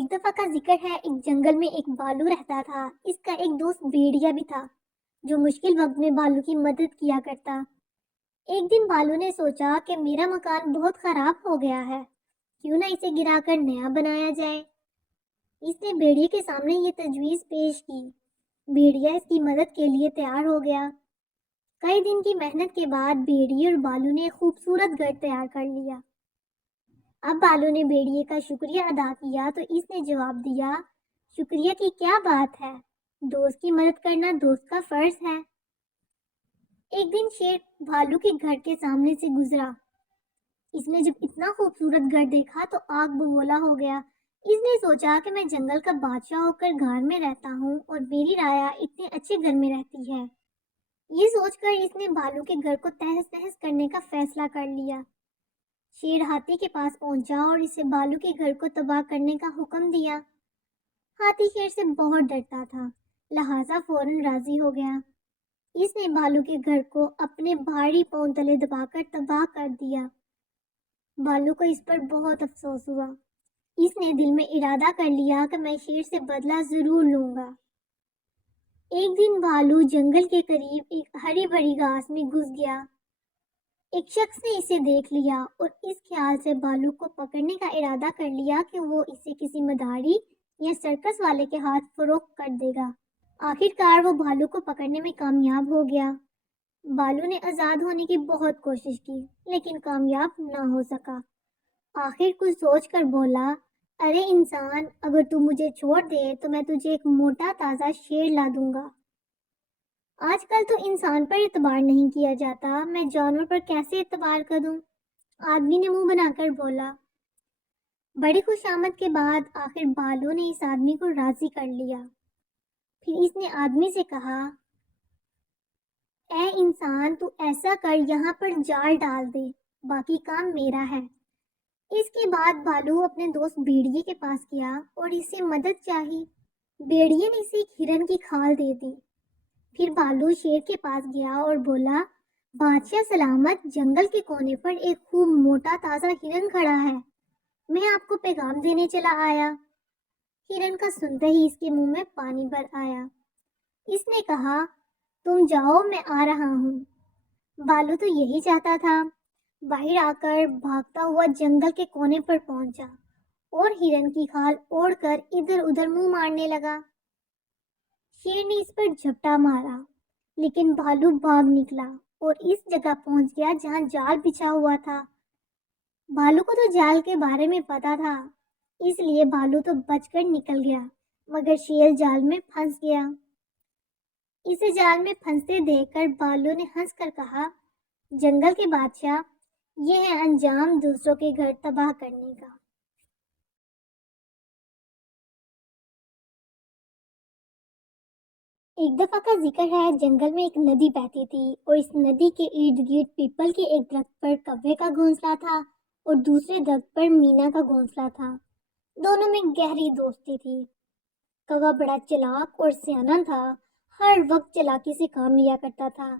ایک دفعہ کا ذکر ہے، ایک جنگل میں ایک بالو رہتا تھا۔ اس کا ایک دوست بھیڑیا بھی تھا جو مشکل وقت میں بالو کی مدد کیا کرتا۔ ایک دن بالو نے سوچا کہ میرا مکان بہت خراب ہو گیا ہے، کیوں نہ اسے گرا کر نیا بنایا جائے۔ اس نے بھیڑیے کے سامنے یہ تجویز پیش کی۔ بھیڑیا اس کی مدد کے لیے تیار ہو گیا۔ کئی دن کی محنت کے بعد بھیڑیے اور بالو نے خوبصورت گھر تیار کر لیا۔ اب بالو نے بھیڑیے کا شکریہ ادا کیا تو اس نے جواب دیا، شکریہ کی کیا بات ہے، دوست کی مدد کرنا دوست کا فرض ہے۔ ایک دن شیر بھالو کے گھر کے سامنے سے گزرا۔ اس نے جب اتنا خوبصورت گھر دیکھا تو آگ بگولا ہو گیا۔ اس نے سوچا کہ میں جنگل کا بادشاہ ہو کر گھر میں رہتا ہوں اور میری رایا اتنے اچھے گھر میں رہتی ہے۔ یہ سوچ کر اس نے بھالو کے گھر کو تہس نہس کرنے کا فیصلہ کر لیا۔ شیر ہاتھی کے پاس پہنچا اور اسے بالو کے گھر کو تباہ کرنے کا حکم دیا۔ ہاتھی شیر سے بہت ڈرتا تھا، لہٰذا فوراً راضی ہو گیا۔ اس نے بالو کے گھر کو اپنے بھاری پاؤں تلے دبا کر تباہ کر دیا۔ بالو کو اس پر بہت افسوس ہوا۔ اس نے دل میں ارادہ کر لیا کہ میں شیر سے بدلہ ضرور لوں گا۔ ایک دن بالو جنگل کے قریب ایک ہری بھری گھاس میں گھس گیا۔ ایک شخص نے اسے دیکھ لیا اور اس خیال سے بالو کو پکڑنے کا ارادہ کر لیا کہ وہ اسے کسی مداری یا سرکس والے کے ہاتھ فروخت کر دے گا۔ آخر کار وہ بالو کو پکڑنے میں کامیاب ہو گیا۔ بالو نے آزاد ہونے کی بہت کوشش کی لیکن کامیاب نہ ہو سکا۔ آخر کچھ سوچ کر بولا، ارے انسان، اگر تو مجھے چھوڑ دے تو میں تجھے ایک موٹا تازہ شیر لا دوں گا۔ آج کل تو انسان پر اعتبار نہیں کیا جاتا، میں جانور پر کیسے اعتبار کروں؟ آدمی نے منہ بنا کر بولا۔ بڑی خوش آمد کے بعد آخر بالو نے اس آدمی کو راضی کر لیا۔ پھر اس نے آدمی سے کہا، اے انسان، تو ایسا کر یہاں پر جال ڈال دے، باقی کام میرا ہے۔ اس کے بعد بالو اپنے دوست بھیڑیے کے پاس گیا اور اس سے مدد چاہی۔ بھیڑیے نے اسے ایک ہرن کی کھال دے دی۔ پھر بالو شیر کے پاس گیا اور بولا، بادشاہ سلامت، جنگل کے کونے پر ایک خوب موٹا تازہ ہرن کھڑا ہے، میں آپ کو پیغام دینے چلا آیا۔ ہرن کا سنتے ہی اس کے منہ میں پانی بھر آیا۔ اس نے کہا، تم جاؤ، میں آ رہا ہوں۔ بالو تو یہی چاہتا تھا۔ باہر آ کر بھاگتا ہوا جنگل کے کونے پر پہنچا اور ہرن کی کھال اوڑھ کر ادھر ادھر منہ مارنے لگا۔ شیر نے اس پر جھپٹا مارا لیکن بھالو بھاگ نکلا اور اس جگہ پہنچ گیا جہاں جال بچھا ہوا تھا۔ بھالو کو تو جال کے بارے میں پتا تھا، اس لیے بھالو تو بچ کر نکل گیا، مگر شیر جال میں پھنس گیا۔ اسے جال میں پھنستے دیکھ کر بھالو نے ہنس کر کہا، جنگل کے بادشاہ، یہ ہے انجام دوسروں کے گھر تباہ کرنے کا۔ ایک دفعہ کا ذکر ہے، جنگل میں ایک ندی بہتی تھی اور اس ندی کے ارد گرد پیپل کے ایک درخت پر کوے کا گھونسلہ تھا اور دوسرے درخت پر مینا کا گھونسلہ تھا۔ دونوں میں گہری دوستی تھی۔ کوہ بڑا چلاک اور سیانا تھا، ہر وقت چلاکی سے کام لیا کرتا تھا۔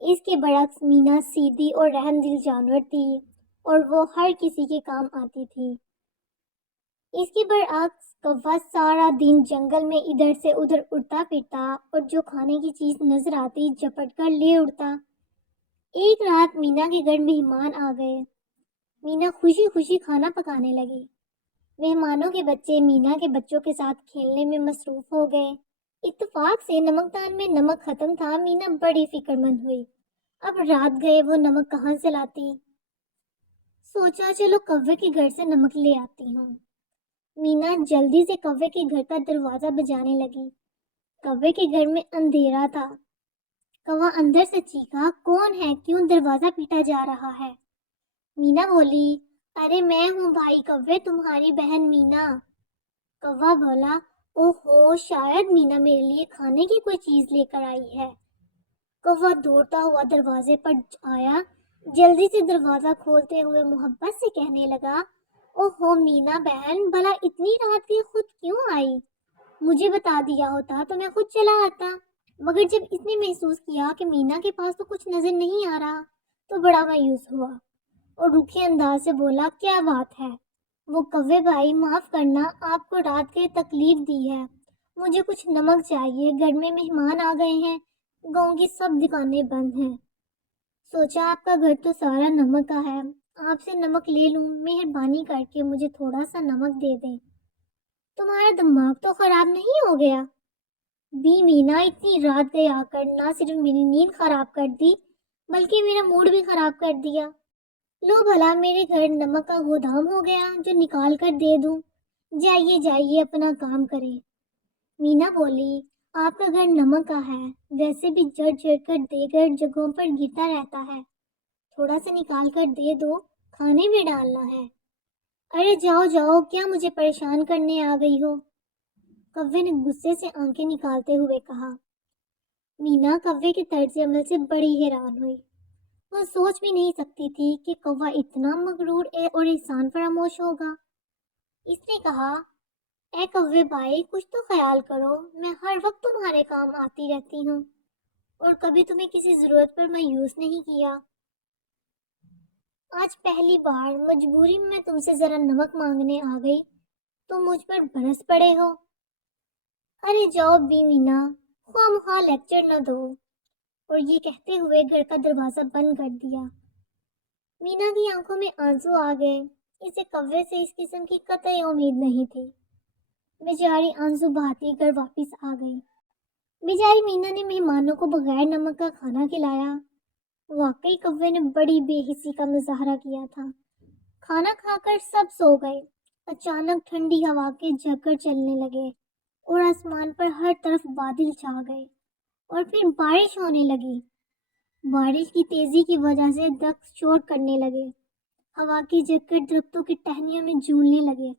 اس کے برعکس مینا سیدھی اور رحم دل جانور تھی اور وہ ہر کسی کے کام آتی تھی۔ اس کے برعکس کوہ سارا دن جنگل میں ادھر سے ادھر اڑتا پھرتا اور جو کھانے کی چیز نظر آتی جپٹ کر لے اڑتا۔ ایک رات مینا کے گھر مہمان آ گئے۔ مینا خوشی خوشی کھانا پکانے لگی۔ مہمانوں کے بچے مینا کے بچوں کے ساتھ کھیلنے میں مصروف ہو گئے۔ اتفاق سے نمک دان میں نمک ختم تھا۔ مینا بڑی فکر مند ہوئی، اب رات گئے وہ نمک کہاں سے لاتی؟ سوچا چلو کوے کے گھر سے نمک لے آتی ہوں۔ مینا جلدی سے کوے کے گھر کا دروازہ بجانے لگی۔ کوے کے گھر میں اندھیرا تھا۔ کوہ اندر سے چیخا، کون ہے؟ کیوں دروازہ پیٹا جا رہا ہے؟ مینا بولی، ارے میں ہوں بھائی کوے، تمہاری بہن مینا۔ کوہ بولا، اوہو، شاید مینا میرے لیے کھانے کی کوئی چیز لے کر آئی ہے۔ کوہ دوڑتا ہوا دروازے پر آیا، جلدی سے دروازہ کھولتے ہوئے محبت سے کہنے لگا، اوہو مینا بہن، بھلا اتنی رات کی خود کیوں آئی؟ مجھے بتا دیا ہوتا تو میں خود چلا آتا۔ مگر جب اس نے محسوس کیا کہ مینا کے پاس تو کچھ نظر نہیں آ رہا تو بڑا مایوس ہوا اور روکھے انداز سے بولا، کیا بات ہے؟ وہ کوے بھائی معاف کرنا، آپ کو رات کے تکلیف دی ہے، مجھے کچھ نمک چاہیے، گھر میں مہمان آ گئے ہیں، گاؤں کی سب دکانیں بند ہیں، سوچا آپ کا گھر تو سارا نمک کا ہے، آپ سے نمک لے لوں، مہربانی کر کے مجھے تھوڑا سا نمک دے دیں۔ تمہارا دماغ تو خراب نہیں ہو گیا؟ بی مینا، اتنی رات گئے آ کر نہ صرف میری نیند خراب کر دی بلکہ میرا موڈ بھی خراب کر دیا۔ لو بھلا، میرے گھر نمک کا گودام ہو گیا جو نکال کر دے دوں؟ جائیے جائیے اپنا کام کریں۔ مینا بولی، آپ کا گھر نمک کا ہے، ویسے بھی جڑ جڑ کر دیگر جگہوں پر گرتا رہتا ہے، تھوڑا سا نکال کر دے دو، کھانے میں ڈالنا ہے۔ ارے جاؤ جاؤ، کیا مجھے پریشان کرنے آ گئی ہو؟ کوے نے غصے سے آنکھیں نکالتے ہوئے کہا۔ مینا کوے کے طرز عمل سے بڑی حیران ہوئی۔ وہ سوچ بھی نہیں سکتی تھی کہ کوا اتنا مغرور اور احسان فراموش ہوگا۔ اس نے کہا، اے کوے بھائی، کچھ تو خیال کرو، میں ہر وقت تمہارے کام آتی رہتی ہوں اور کبھی تمہیں کسی ضرورت پر مایوس نہیں کیا۔ آج پہلی بار مجبوری میں تم سے ذرا نمک مانگنے آ گئی، تم مجھ پر برس پڑے ہو۔ ارے جاؤ بی مینا، خواہ مخواہ لیکچر نہ دو۔ اور یہ کہتے ہوئے گھر کا دروازہ بند کر دیا۔ مینا کی آنکھوں میں آنسو آ گئے، اسے کوے سے اس قسم کی قطعی امید نہیں تھی۔ بیچاری آنسو بہاتی گھر واپس آ گئی۔ بیچاری مینا نے مہمانوں کو بغیر نمک کا کھانا کھلایا۔ واقعی کوے نے بڑی بے حسی کا مظاہرہ کیا تھا۔ کھانا کھا کر سب سو گئے۔ اچانک ٹھنڈی ہوا کے جھکڑ چلنے لگے اور آسمان پر ہر طرف بادل چھا گئے اور پھر بارش ہونے لگی۔ بارش کی تیزی کی وجہ سے درخت شور کرنے لگے، ہوا کے جھکڑ درختوں کی ٹہنیوں میں جھولنے لگے،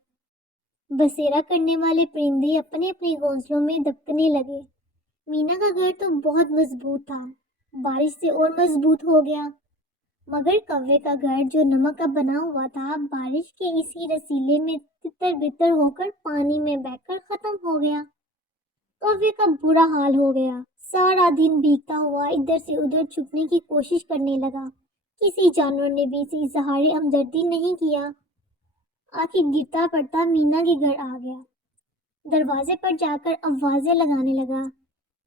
بسیرا کرنے والے پرندے اپنے اپنے گھونسلوں میں دبکنے لگے۔ مینا کا گھر تو بہت مضبوط تھا، بارش سے اور مضبوط ہو گیا، مگر کوے کا گھر جو نمک کا بنا ہوا تھا، بارش کے اسی رسیلے میں تتر بتر ہو کر پانی میں بہہ کر ختم ہو گیا۔ کوے کا برا حال ہو گیا، سارا دن بھیگتا ہوا ادھر سے ادھر چھپنے کی کوشش کرنے لگا، کسی جانور نے بھی اسے اظہار ہمدردی نہیں کیا۔ آخر گرتا پڑتا مینا کے گھر آ گیا، دروازے پر جا کر آوازیں لگانے لگا،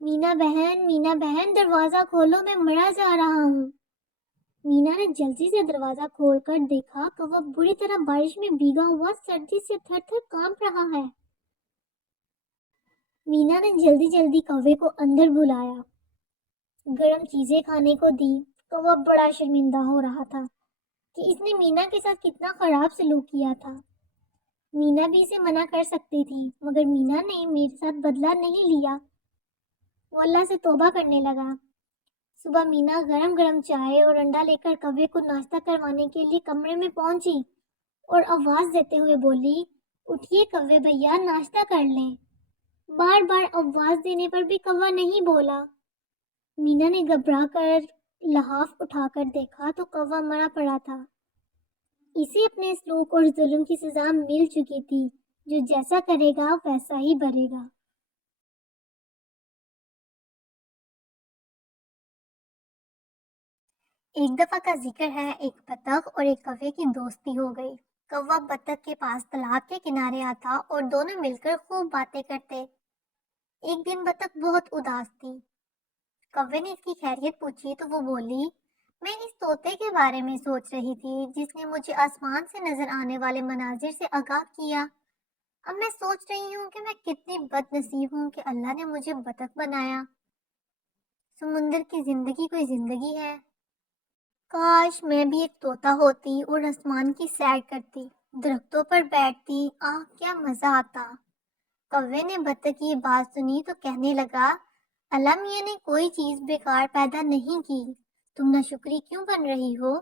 مینا بہن دروازہ کھولو، میں مرا جا رہا ہوں۔ مینا نے جلدی سے دروازہ کھول کر دیکھا، کوا بری طرح بارش میں بھیگا ہوا سردی سے تھر تھر کانپ رہا ہے۔ مینا نے جلدی جلدی کوے کو اندر بلایا، گرم چیزیں کھانے کو دی۔ کوا بڑا شرمندہ ہو رہا تھا کہ اس نے مینا کے ساتھ کتنا خراب سلوک کیا تھا۔ مینا بھی اسے منع کر سکتی تھی، مگر مینا نے میرے ساتھ بدلہ نہیں لیا۔ وہ اللہ سے توبہ کرنے لگا۔ صبح مینا گرم گرم چائے اور انڈا لے کر کوے کو ناشتہ کروانے کے لیے کمرے میں پہنچی اور آواز دیتے ہوئے بولی، اٹھیے کوے بھیا، ناشتہ کر لیں۔ بار بار آواز دینے پر بھی کوا نہیں بولا۔ مینا نے گھبرا کر لحاف اٹھا کر دیکھا تو کوا مرا پڑا تھا۔ اسے اپنے سلوک اور ظلم کی سزا مل چکی تھی، جو جیسا کرے گا ویسا ہی بھرے گا۔ ایک دفعہ کا ذکر ہے، ایک بطخ اور ایک کوے کی دوستی ہو گئی۔ کوا بطخ کے پاس تالاب کے کنارے آتا اور دونوں مل کر خوب باتیں کرتے۔ ایک دن بطخ بہت اداس تھی۔ کوے نے اس کی خیریت پوچھی تو وہ بولی، میں اس طوطے کے بارے میں سوچ رہی تھی جس نے مجھے آسمان سے نظر آنے والے مناظر سے آگاہ کیا۔ اب میں سوچ رہی ہوں کہ میں کتنی بد نصیب ہوں کہ اللہ نے مجھے بطخ بنایا۔ سمندر کی زندگی کوئی زندگی ہے، کاش میں بھی ایک طوطا ہوتی اور آسمان کی سیر کرتی، درختوں پر بیٹھتی، آہ کیا مزہ آتا۔ کوے نے بطخ کی یہ بات سنی تو کہنے لگا، اللہ میاں نے کوئی چیز بیکار پیدا نہیں کی، تم ناشکری کیوں بن رہی ہو؟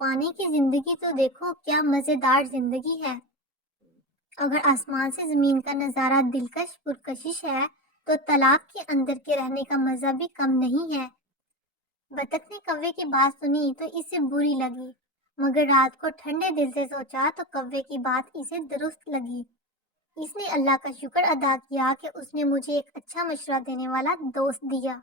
پانی کی زندگی تو دیکھو، کیا مزیدار زندگی ہے۔ اگر آسمان سے زمین کا نظارہ دلکش پرکشش ہے تو تالاب کے اندر کے رہنے کا مزہ بھی کم نہیں ہے۔ بطخ نے کوے کی بات سنی تو اسے بری لگی، مگر رات کو ٹھنڈے دل سے سوچا تو کوے کی بات اسے درست لگی۔ اس نے اللہ کا شکر ادا کیا کہ اس نے مجھے ایک اچھا مشورہ دینے والا دوست دیا۔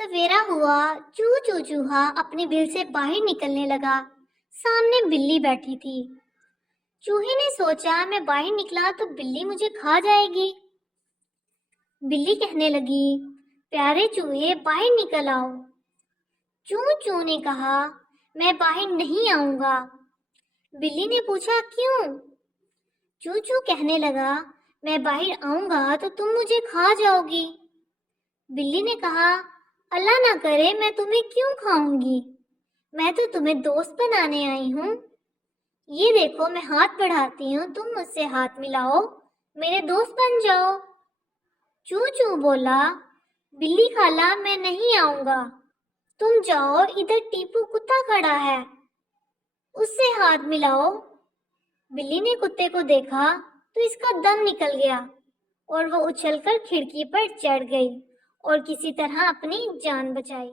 سویرا ہوا، چو چو چوہا اپنے بل سے باہر نکلنے لگا۔ سامنے بلی بیٹھی تھی۔ چوہے نے سوچا میں باہر نکلا تو بلی مجھے کھا جائے گی۔ بلی کہنے لگی، پیارے چوہے باہر نکل آؤ۔ چوں چوں نے کہا، میں باہر نہیں آؤں گا۔ بلی نے پوچھا کیوں؟ چوں چوں کہنے لگا، میں باہر آؤں گا تو تم مجھے کھا جاؤ گی۔ بلی نے کہا، اللہ نہ کرے میں تمہیں کیوں کھاؤں گی، میں تو تمہیں دوست بنانے آئی ہوں۔ یہ دیکھو میں ہاتھ بڑھاتی ہوں، تم مجھ سے ہاتھ ملاؤ، میرے دوست بن جاؤ۔ چوں چوں بولا، بلی خالہ میں نہیں آؤں گا، تم جاؤ، ادھر ٹیپو کتا کھڑا ہے، اس سے ہاتھ ملاؤ۔ بلی نے کتے کو دیکھا تو اس کا دم نکل گیا اور وہ اچھل کر کھڑکی پر چڑھ گئی اور کسی طرح اپنی جان بچائی۔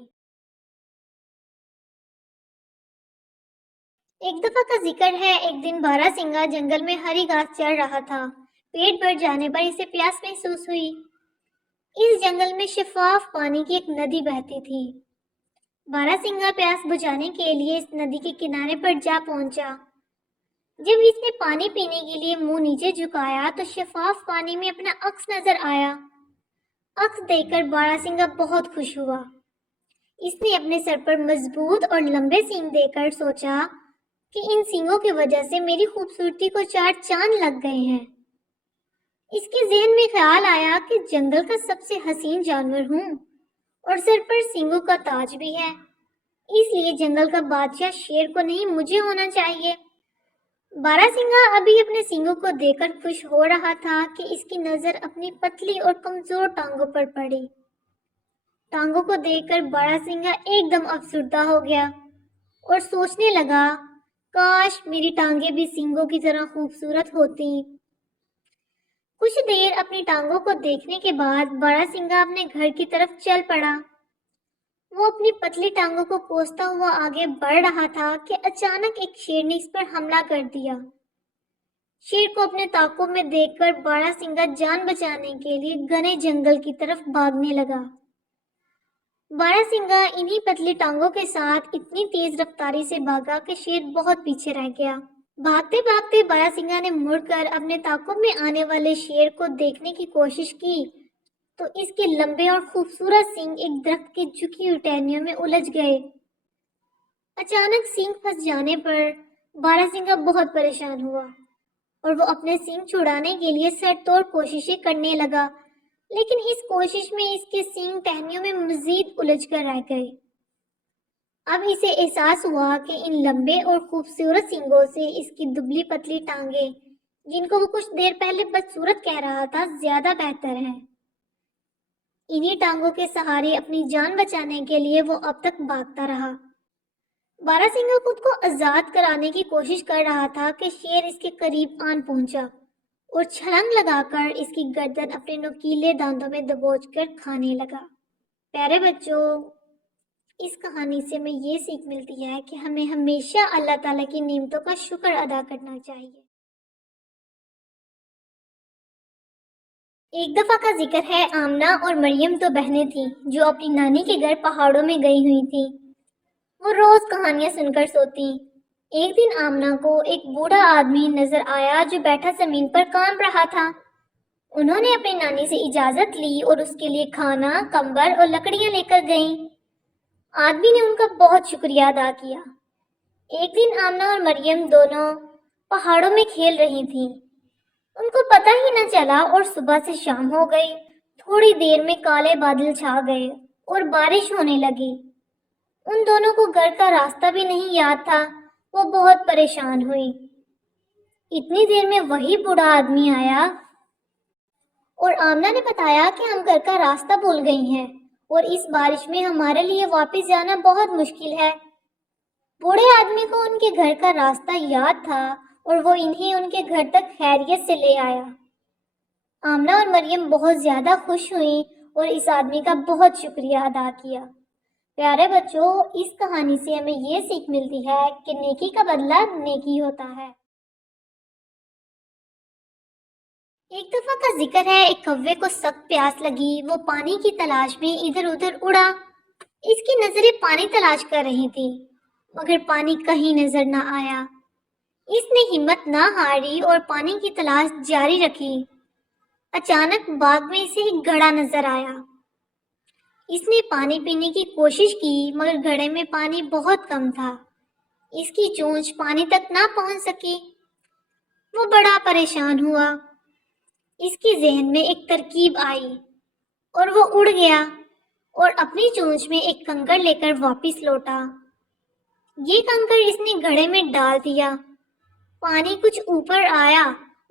ایک دفعہ کا ذکر ہے، ایک دن بارہ سنگھا جنگل میں ہری گھاس چر رہا تھا۔ پیٹ بھر جانے پر اسے پیاس محسوس ہوئی۔ اس جنگل میں شفاف پانی کی ایک ندی بہتی تھی۔ بارہ سنگھا پیاس بجھانے کے لیے اس ندی کے کنارے پر جا پہنچا۔ جب اس نے پانی پینے کے لیے منہ نیچے جھکایا تو شفاف پانی میں اپنا عکس نظر آیا۔ عکس دیکھ کر بارہ سنگھا بہت خوش ہوا۔ اس نے اپنے سر پر مضبوط اور لمبے سینگ دے کر سوچا کہ ان سینگوں کی وجہ سے میری خوبصورتی کو چار چاند لگ گئے ہیں۔ اس کے ذہن میں خیال آیا کہ جنگل کا سب سے حسین جانور ہوں اور سر پر سینگوں کا تاج بھی ہے، اس لیے جنگل کا بادشاہ شیر کو نہیں مجھے ہونا چاہیے۔ بارہ سنگھا ابھی اپنے سینگوں کو دیکھ کر خوش ہو رہا تھا کہ اس کی نظر اپنی پتلی اور کمزور ٹانگوں پر پڑی۔ ٹانگوں کو دیکھ کر بارہ سنگھا ایک دم افسردہ ہو گیا اور سوچنے لگا، کاش میری ٹانگیں بھی سینگوں کی طرح خوبصورت ہوتی۔ کچھ دیر اپنی ٹانگوں کو دیکھنے کے بعد بارہ سنگھا اپنے گھر کی طرف چل پڑا۔ وہ اپنی پتلی ٹانگوں کو کوستا ہوا آگے بڑھ رہا تھا کہ اچانک ایک شیر نے اس پر حملہ کر دیا۔ شیر کو اپنے تعاقب میں دیکھ کر بارہ سنگھا جان بچانے کے لیے گھنے جنگل کی طرف بھاگنے لگا۔ بارہ سنگھا انہی پتلی ٹانگوں کے ساتھ اتنی تیز رفتاری سے بھاگا کہ شیر بہت پیچھے رہ گیا۔ بھاگتے بھاگتے بارہ سنگھا نے مڑ کر اپنے تعاقب میں آنے والے شیر کو دیکھنے کی کوشش کی تو اس کے لمبے اور خوبصورت سینگ ایک درخت کی جھکی ہوئی ٹہنیوں میں الجھ گئے۔ اچانک سینگ پھنس جانے پر بارہ سنگھا بہت پریشان ہوا اور وہ اپنے سینگ چھڑانے کے لیے سر توڑ کوششیں کرنے لگا، لیکن اس کوشش میں اس کے سینگ ٹہنیوں میں مزید الجھ کر رہ گئے۔ اب اسے احساس ہوا کہ ان لمبے اور خوبصورت سینگوں سے اس کی دبلی پتلی ٹانگیں، جن کو وہ کچھ دیر پہلے بدصورت کہہ رہا تھا، زیادہ بہتر ہیں۔ انہی ٹانگوں کے سہارے اپنی جان بچانے کے لیے وہ اب تک بھاگتا رہا۔ بارہ سنگھا خود کو آزاد کرانے کی کوشش کر رہا تھا کہ شیر اس کے قریب آن پہنچا اور چھلانگ لگا کر اس کی گردن اپنے نوکیلے دانتوں میں دبوچ کر کھانے لگا۔ پیارے بچوں، اس کہانی سے ہمیں یہ سیکھ ملتی ہے کہ ہمیں ہمیشہ اللہ تعالیٰ کی نعمتوں کا شکر ادا کرنا چاہیے۔ ایک دفعہ کا ذکر ہے، آمنہ اور مریم دو بہنیں تھیں جو اپنی نانی کے گھر پہاڑوں میں گئی ہوئی تھیں۔ وہ روز کہانیاں سن کر سوتی۔ ایک دن آمنہ کو ایک بوڑھا آدمی نظر آیا جو بیٹھا زمین پر کام رہا تھا۔ انہوں نے اپنی نانی سے اجازت لی اور اس کے لیے کھانا، کمبل اور لکڑیاں لے کر گئیں۔ آدمی نے ان کا بہت شکریہ ادا کیا۔ ایک دن آمنہ اور مریم دونوں پہاڑوں میں کھیل رہی تھیں۔ ان کو پتہ ہی نہ چلا اور صبح سے شام ہو گئی۔ تھوڑی دیر میں کالے بادل چھا گئے اور بارش ہونے لگی۔ ان دونوں کو گھر کا راستہ بھی نہیں یاد تھا۔ وہ بہت پریشان ہوئی۔ اتنی دیر میں وہی بوڑھا آدمی آیا اور آمنہ نے بتایا کہ ہم گھر کا راستہ بھول گئی ہیں اور اس بارش میں ہمارے لیے واپس جانا بہت مشکل ہے۔ بوڑھے آدمی کو ان کے گھر کا راستہ یاد تھا اور وہ انہیں ان کے گھر تک خیریت سے لے آیا۔ آمنہ اور مریم بہت زیادہ خوش ہوئیں اور اس آدمی کا بہت شکریہ ادا کیا۔ پیارے بچوں، اس کہانی سے ہمیں یہ سیکھ ملتی ہے کہ نیکی کا بدلہ نیکی ہوتا ہے۔ ایک دفعہ کا ذکر ہے، ایک کوے کو سخت پیاس لگی۔ وہ پانی کی تلاش میں ادھر ادھر اڑا اس کی نظریں پانی تلاش کر رہی تھی مگر پانی کہیں نظر نہ آیا۔ اس نے ہمت نہ ہاری اور پانی کی تلاش جاری رکھی۔ اچانک باغ میں اسے ایک گھڑا نظر آیا۔ اس نے پانی پینے کی کوشش کی مگر گھڑے میں پانی بہت کم تھا۔ اس کی چونچ پانی تک نہ پہنچ سکی۔ وہ بڑا پریشان ہوا۔ اس کے ذہن میں ایک ترکیب آئی اور وہ اڑ گیا اور اپنی چونچ میں ایک کنکر لے کر واپس لوٹا۔ یہ کنکر اس نے گھڑے میں ڈال دیا۔ پانی کچھ اوپر آیا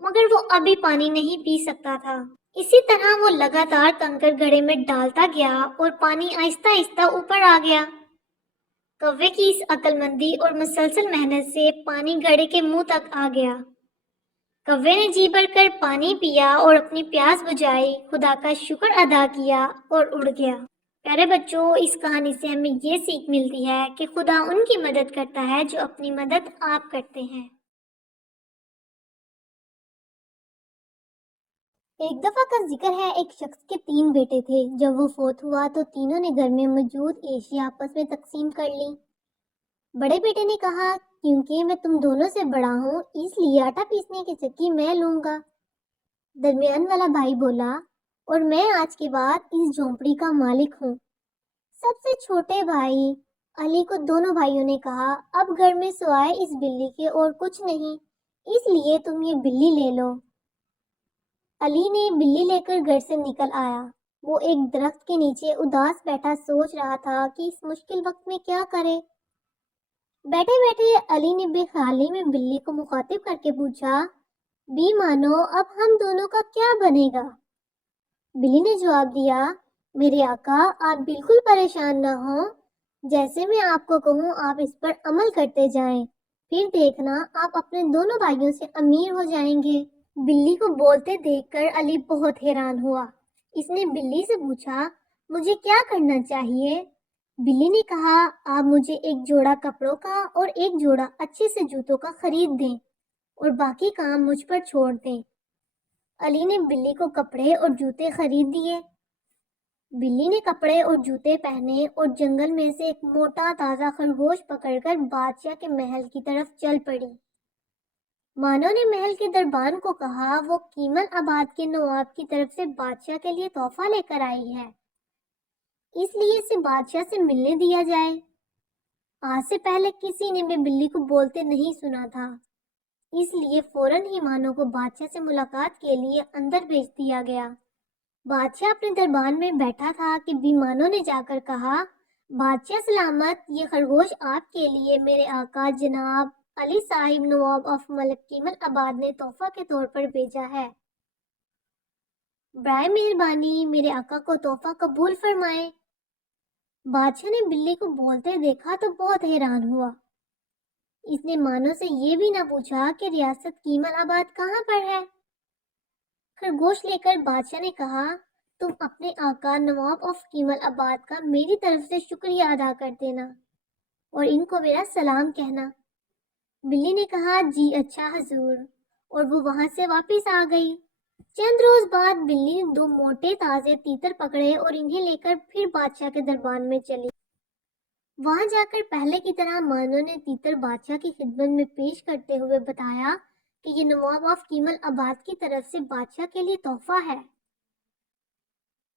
مگر وہ ابھی پانی نہیں پی سکتا تھا۔ اسی طرح وہ لگاتار کنکر گھڑے میں ڈالتا گیا اور پانی آہستہ آہستہ اوپر آ گیا۔ کوے کی اس عقل مندی اور مسلسل محنت سے پانی گھڑے کے منہ تک آ گیا۔ کوے نے جی بھر کر پانی پیا اور اپنی پیاس بجھائی، خدا کا شکر ادا کیا اور اڑ گیا۔ پیارے بچوں، اس کہانی سے ہمیں یہ سیکھ ملتی ہے کہ خدا ان کی مدد کرتا ہے جو اپنی مدد آپ کرتے ہیں۔ ایک دفعہ کا ذکر ہے، ایک شخص کے 3 بیٹے تھے۔ جب وہ فوت ہوا تو تینوں نے گھر میں موجود اشیاء آپس میں تقسیم کر لی۔ بڑے بیٹے نے کہا، کیونکہ میں تم دونوں سے بڑا ہوں اس لیے آٹا پیسنے کی چکی میں لوں گا۔ درمیان والا بھائی بولا، اور میں آج کے بعد اس جھونپڑی کا مالک ہوں۔ سب سے چھوٹے بھائی علی کو دونوں بھائیوں نے کہا، اب گھر میں سوائے اس بلی کے اور کچھ نہیں، اس لیے تم یہ بلی لے لو۔ علی نے بلی لے کر گھر سے نکل آیا۔ وہ ایک درخت کے نیچے اداس بیٹھا سوچ رہا تھا کہ اس مشکل وقت میں کیا کرے۔ بیٹھے بیٹھے علی نے بے خیالی میں بلی کو مخاطب کر کے پوچھا، بی مانو، اب ہم دونوں کا کیا بنے گا؟ بلی نے جواب دیا، میرے آقا، آپ بالکل پریشان نہ ہوں، جیسے میں آپ کو کہوں آپ اس پر عمل کرتے جائیں، پھر دیکھنا آپ اپنے دونوں بھائیوں سے امیر ہو جائیں گے۔ بلی کو بولتے دیکھ کر علی بہت حیران ہوا۔ اس نے بلی سے پوچھا، مجھے کیا کرنا چاہیے؟ بلی نے کہا، آپ مجھے ایک جوڑا کپڑوں کا اور ایک جوڑا اچھے سے جوتوں کا خرید دیں اور باقی کام مجھ پر چھوڑ دیں۔ علی نے بلی کو کپڑے اور جوتے خرید دیے۔ بلی نے کپڑے اور جوتے پہنے اور جنگل میں سے ایک موٹا تازہ خرگوش پکڑ کر بادشاہ کے محل کی طرف چل پڑی۔ مانو نے محل کے دربان کو کہا، وہ کیمل آباد کے نواب کی طرف سے بادشاہ کے لیے تحفہ لے کر آئی ہے، اس لیے اسے بادشاہ سے ملنے دیا جائے۔ آج سے پہلے کسی نے بھی بلی کو بولتے نہیں سنا تھا، اس لیے فوراً ہی مانو کو بادشاہ سے ملاقات کے لیے اندر بھیج دیا گیا۔ بادشاہ اپنے دربان میں بیٹھا تھا کہ بی مانو نے جا کر کہا، بادشاہ سلامت، یہ خرگوش آپ کے لیے میرے آقا جناب علی صاحب نواب آف ملک کیمل آباد نے تحفہ کے طور پر بھیجا ہے۔ برائے مہربانی میرے آقا کو تحفہ قبول فرمائیں۔ بادشاہ نے بلی کو بولتے دیکھا تو بہت حیران ہوا۔ اس نے مانو سے یہ بھی نہ پوچھا کہ ریاست کیمل آباد کہاں پر ہے۔ خرگوش لے کر بادشاہ نے کہا، تم اپنے آقا نواب آف کیمل آباد کا میری طرف سے شکریہ ادا کر دینا اور ان کو میرا سلام کہنا۔ بلی نے کہا، جی اچھا حضور، اور وہ وہاں سے واپس آ گئی۔ چند روز بعد بلی نے 2 موٹے تازے تیتر پکڑے اور انہیں لے کر پھر بادشاہ کے دربان میں چلی۔ وہاں جا کر پہلے کی طرح مانو نے تیتر بادشاہ کی خدمت میں پیش کرتے ہوئے بتایا کہ یہ نواب آف کیمل آباد کی طرف سے بادشاہ کے لیے تحفہ ہے۔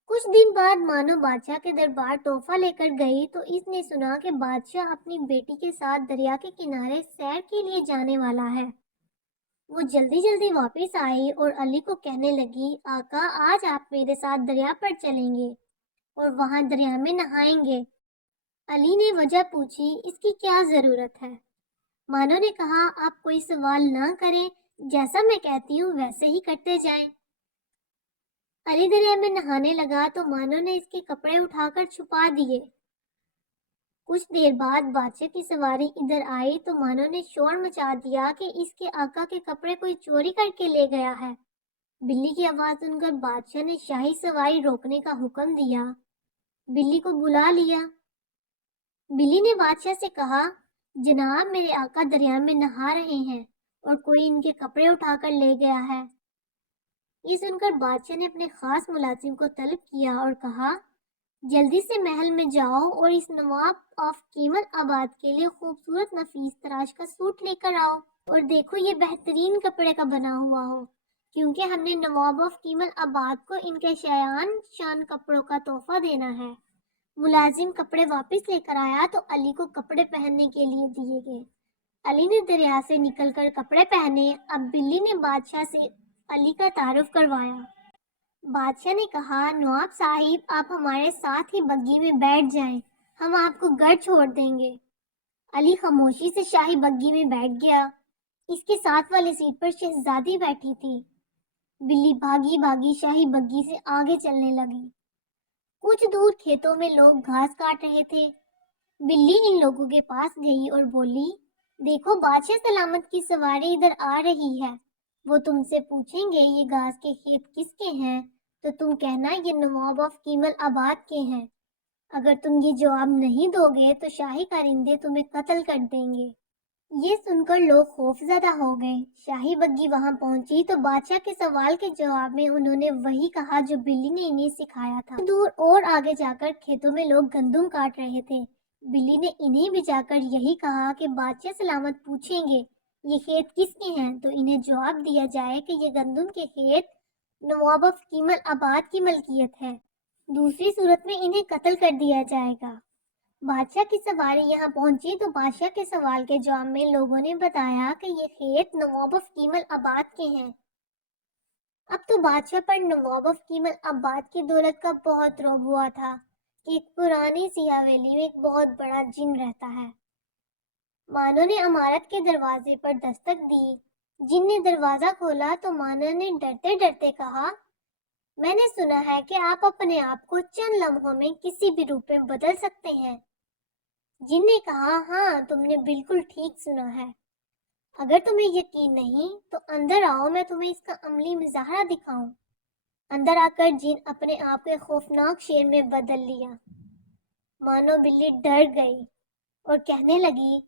کچھ دن بعد مانو بادشاہ کے دربار تحفہ لے کر گئی تو اس نے سنا کہ بادشاہ اپنی بیٹی کے ساتھ دریا کے کنارے سیر کے لیے جانے والا ہے۔ وہ جلدی جلدی واپس آئی اور علی کو کہنے لگی، آقا آج آپ میرے ساتھ دریا پر چلیں گے اور وہاں دریا میں نہائیں گے۔ علی نے وجہ پوچھی، اس کی کیا ضرورت ہے؟ مانو نے کہا، آپ کوئی سوال نہ کریں، جیسا میں کہتی ہوں ویسے ہی کرتے جائیں۔ علی دریا میں نہانے لگا تو مانو نے اس کے کپڑے اٹھا کر چھپا دیے۔ کچھ دیر بعد بادشاہ کی سواری ادھر آئی تو مانو نے شور مچا دیا کہ اس کے آقا کے کپڑے کوئی چوری کر کے لے گیا ہے۔ بلی کی آواز سن کر بادشاہ نے شاہی سواری روکنے کا حکم دیا۔ بلی کو بلا لیا۔ بلی نے بادشاہ سے کہا، جناب میرے آقا دریا میں نہا رہے ہیں اور کوئی ان کے کپڑے اٹھا کر لے گیا ہے۔ یہ سن کر بادشاہ نے اپنے خاص ملازم کو طلب کیا اور کہا، جلدی سے محل میں جاؤ اور اس نواب آف کیمل آباد کے لیے خوبصورت نفیس تراش کا سوٹ لے کر آؤ، اور دیکھو یہ بہترین کپڑے کا بنا ہوا ہو، کیونکہ ہم نے نواب آف کیمل آباد کو ان کے شان کپڑوں کا تحفہ دینا ہے۔ ملازم کپڑے واپس لے کر آیا تو علی کو کپڑے پہننے کے لیے دیے گئے۔ علی نے دریا سے نکل کر کپڑے پہنے۔ اب بلی نے بادشاہ سے علی کا تعارف کروایا۔ بادشاہ نے کہا، نواب صاحب آپ ہمارے ساتھ ہی بگی میں بیٹھ جائیں، ہم آپ کو گھر چھوڑ دیں گے۔ علی خاموشی سے شاہی بگی میں بیٹھ گیا۔ اس کے ساتھ والی سیٹ پر شہزادی بیٹھی تھی۔ بلی بھاگی بھاگی شاہی بگی سے آگے چلنے لگی۔ کچھ دور کھیتوں میں لوگ گھاس کاٹ رہے تھے۔ بلی ان لوگوں کے پاس گئی اور بولی، دیکھو بادشاہ سلامت کی سواری ادھر آ رہی ہے، وہ تم سے پوچھیں گے یہ گھاس کے کھیت کس کے ہیں تو تم کہنا یہ نواب آف کیمل آباد کے ہیں۔ اگر تم یہ جواب نہیں دو گے تو شاہی کارندے تمہیں قتل کر دیں گے۔ یہ سن کر لوگ خوف زدہ ہو گئے۔ شاہی بگی وہاں پہنچی تو بادشاہ کے سوال کے جواب میں انہوں نے وہی کہا جو بلی نے انہیں سکھایا تھا۔ دور اور آگے جا کر کھیتوں میں لوگ گندم کاٹ رہے تھے۔ بلی نے انہیں بھی جا کر یہی کہا کہ بادشاہ سلامت پوچھیں گے یہ کھیت کس کے ہیں تو انہیں جواب دیا جائے کہ یہ گندم کے کھیت نواب آف کیمل آباد کی ملکیت ہے، دوسری صورت میں انہیں قتل کر دیا جائے گا۔ بادشاہ کی سواری یہاں پہنچی تو بادشاہ کے سوال کے جواب میں لوگوں نے بتایا کہ یہ کھیت نواب آف کیمل آباد کے ہیں۔ اب تو بادشاہ پر نواب آف کیمل آباد کی دولت کا بہت رعب ہوا تھا کہ ایک پرانی سی حویلی میں ایک بہت بڑا جن رہتا ہے۔ مانو نے عمارت کے دروازے پر دستک دی۔ جن نے دروازہ کھولا تو مانو نے ڈرتے ڈرتے کہا، میں نے سنا ہے کہ آپ اپنے آپ کو چند لمحوں میں کسی بھی روپ میں بدل سکتے ہیں۔ جن نے کہا، ہاں تم نے بالکل ٹھیک سنا ہے، اگر تمہیں یقین نہیں تو اندر آؤ میں تمہیں اس کا عملی مظاہرہ دکھاؤں۔ اندر آ کر جن اپنے آپ کو خوفناک شیر میں بدل لیا۔ مانو بلی ڈر گئی اور کہنے لگی،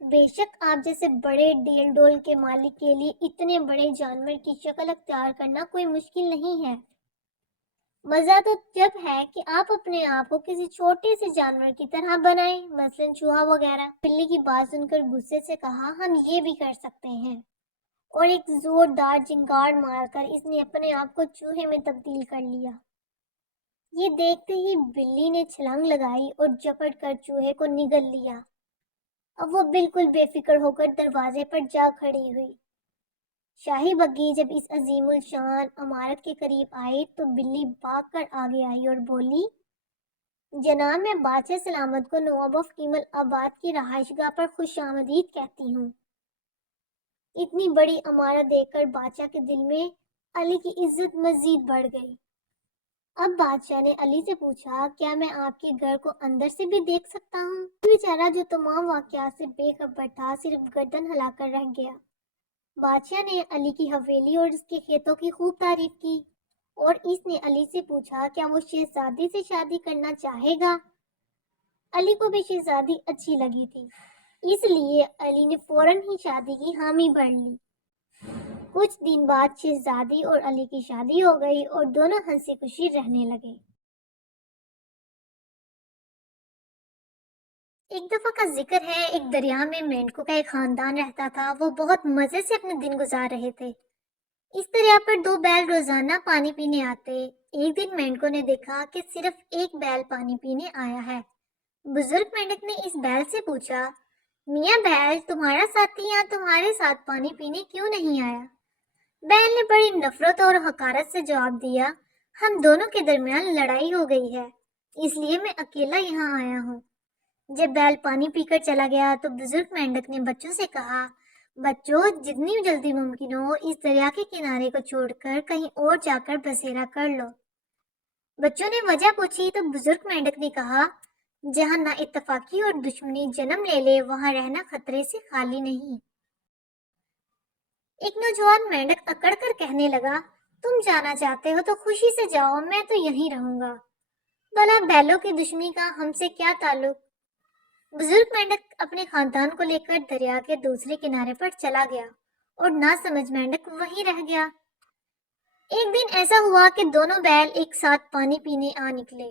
بے شک آپ جیسے بڑے ڈیل ڈول کے مالک کے لیے اتنے بڑے جانور کی شکل اختیار کرنا کوئی مشکل نہیں ہے۔ مزہ تو جب ہے کہ آپ اپنے آپ کو کسی چھوٹے سے جانور کی طرح بنائیں، مثلا چوہا وغیرہ۔ بلی کی بات سن کر غصے سے کہا، ہم یہ بھی کر سکتے ہیں، اور ایک زوردار چنگاڑ مار کر اس نے اپنے آپ کو چوہے میں تبدیل کر لیا۔ یہ دیکھتے ہی بلی نے چھلانگ لگائی اور جپٹ کر چوہے کو نگل لیا۔ اب وہ بالکل بے فکر ہو کر دروازے پر جا کھڑی ہوئی۔ شاہی بگی جب اس عظیم الشان عمارت کے قریب آئی تو بلی بھاگ کر آگے آئی اور بولی، جناب میں بادشاہ سلامت کو نواب آف کیمل آباد کی رہائش گاہ پر خوش آمدید کہتی ہوں۔ اتنی بڑی عمارت دیکھ کر بادشاہ کے دل میں علی کی عزت مزید بڑھ گئی۔ اب بادشاہ نے علی سے پوچھا، کیا میں آپ کے گھر کو اندر سے بھی دیکھ سکتا ہوں؟ بیچارہ جو تمام واقعات سے بے خبر تھا صرف گردن ہلا کر رہ گیا۔ بادشاہ نے علی کی حویلی اور اس کے کھیتوں کی خوب تعریف کی، اور اس نے علی سے پوچھا کیا وہ شہزادی سے شادی کرنا چاہے گا۔ علی کو بھی شہزادی اچھی لگی تھی، اس لیے علی نے فوراً ہی شادی کی حامی بھر لی۔ کچھ دن بعد شہزادی اور علی کی شادی ہو گئی اور دونوں ہنسی خوشی رہنے لگے۔ ایک دفعہ کا ذکر ہے، ایک دریا میں مینڈکوں کا ایک خاندان رہتا تھا۔ وہ بہت مزے سے اپنے دن گزار رہے تھے۔ اس دریا پر دو بیل روزانہ پانی پینے آتے۔ ایک دن مینڈکوں نے دیکھا کہ صرف ایک بیل پانی پینے آیا ہے۔ بزرگ مینڈک نے اس بیل سے پوچھا، میاں بیل، تمہارا ساتھی یہاں تمہارے ساتھ پانی پینے کیوں نہیں آیا؟ بیل نے بڑی نفرت اور حقارت سے جواب دیا، ہم دونوں کے درمیان لڑائی ہو گئی ہے، اس لیے میں اکیلا یہاں آیا ہوں۔ جب بیل پانی پی کر چلا گیا تو بزرگ مینڈک نے بچوں سے کہا، بچوں جتنی جلدی ممکن ہو اس دریا کے کنارے کو چھوڑ کر کہیں اور جا کر بسیرا کر لو۔ بچوں نے وجہ پوچھی تو بزرگ مینڈک نے کہا، جہاں نا اتفاقی اور دشمنی جنم لے لے وہاں رہنا خطرے سے خالی نہیں۔ ایک نوجوان مینڈک اکڑ کر کہنے لگا، تم جانا چاہتے ہو تو خوشی سے جاؤ، میں تو یہیں رہوں گا، بھلا بیلوں کی دشمنی کا ہم سے کیا تعلق؟ بزرگ مینڈک اپنے خاندان کو لے کر دریا کے دوسرے کنارے پر چلا گیا اور ناسمجھ مینڈک وہیں رہ گیا۔ ایک دن ایسا ہوا کہ دونوں بیل ایک ساتھ پانی پینے آ نکلے۔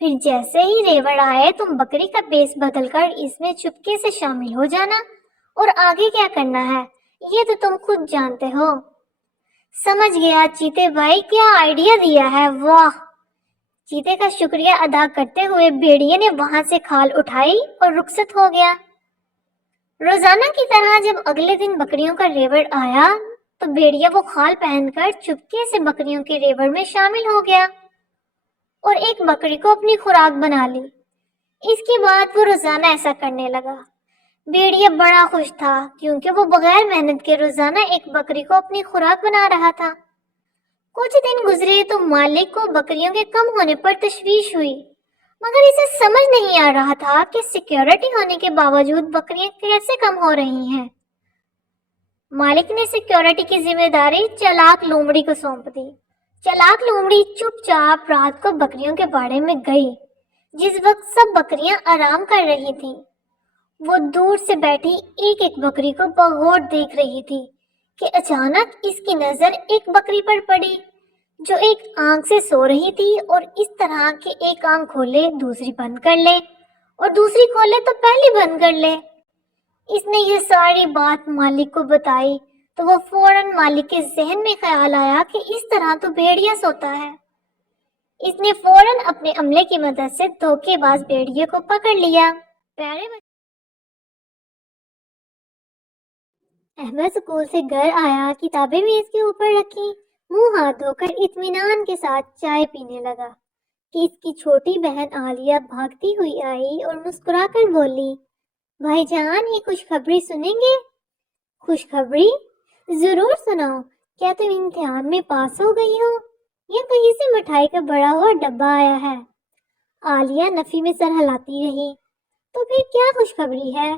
پھر جیسے ہی ریوڑ آئے تم بکری کا بیس بدل کر اس میں چپکے سے شامل ہو جانا، اور آگے کیا کرنا ہے یہ تو تم خود جانتے ہو۔ سمجھ گیا چیتے بھائی، کیا آئیڈیا دیا ہے، واہ! چیتے کا شکریہ ادا کرتے ہوئے بھیڑیے نے وہاں سے کھال اٹھائی اور رخصت ہو گیا۔ روزانہ کی طرح جب اگلے دن بکریوں کا ریوڑ آیا تو بھیڑیا وہ کھال پہن کر چپکے سے بکریوں کے ریوڑ میں شامل ہو گیا اور ایک بکری کو اپنی خوراک بنا لی۔ اس کے بعد وہ روزانہ ایسا کرنے لگا۔ بھیڑیا بڑا خوش تھا کیونکہ وہ بغیر محنت کے روزانہ ایک بکری کو اپنی خوراک بنا رہا تھا۔ کچھ دن گزرے تو مالک کو بکریوں کے کم ہونے پر تشویش ہوئی، مگر اسے سمجھ نہیں آ رہا تھا کہ سیکیورٹی ہونے کے باوجود بکریاں کیسے کم ہو رہی ہیں۔ مالک نے سیکیورٹی کی ذمہ داری چالاک لومڑی کو سونپ دی۔ چالاک لومڑی چپ چاپ رات کو بکریوں کے باڑے میں گئی۔ جس وقت سب بکریاں آرام کر رہی تھیں، وہ دور سے بیٹھی ایک ایک بکری کو بغور دیکھ رہی تھی کہ اچانک اس کی نظر ایک بکری پر پڑی جو ایک آنکھ سے سو رہی تھی، اور اس طرح کہ ایک آنکھ کھولے دوسری بند کر لے اور دوسری کھولے تو پہلی بند کر لے۔ اس نے یہ ساری بات مالک کو بتائی تو وہ فوراً مالک کے ذہن میں خیال آیا کہ اس طرح تو بھیڑیا سوتا ہے۔ اس نے فوراً اپنے عملے کی مدد سے دھوکے باز بھیڑیے کو پکڑ لیا۔ احمد اسکول سے گھر آیا، کتابیں میز کے اوپر رکھی، منہ ہاتھ دھو کر اطمینان کے ساتھ چائے پینے لگا کہ اس کی چھوٹی بہن عالیہ بھاگتی ہوئی آئی اور مسکرا کر بولی، بھائی جان یہ خوشخبری سنیں گے؟ خوشخبری؟ ضرور سناؤ، کیا تم امتحان میں پاس ہو گئی ہو یا کہیں سے مٹھائی کا بڑا ہوا ڈبہ آیا ہے؟ عالیہ نفی میں سر ہلاتی رہی۔ تو پھر کیا خوشخبری ہے؟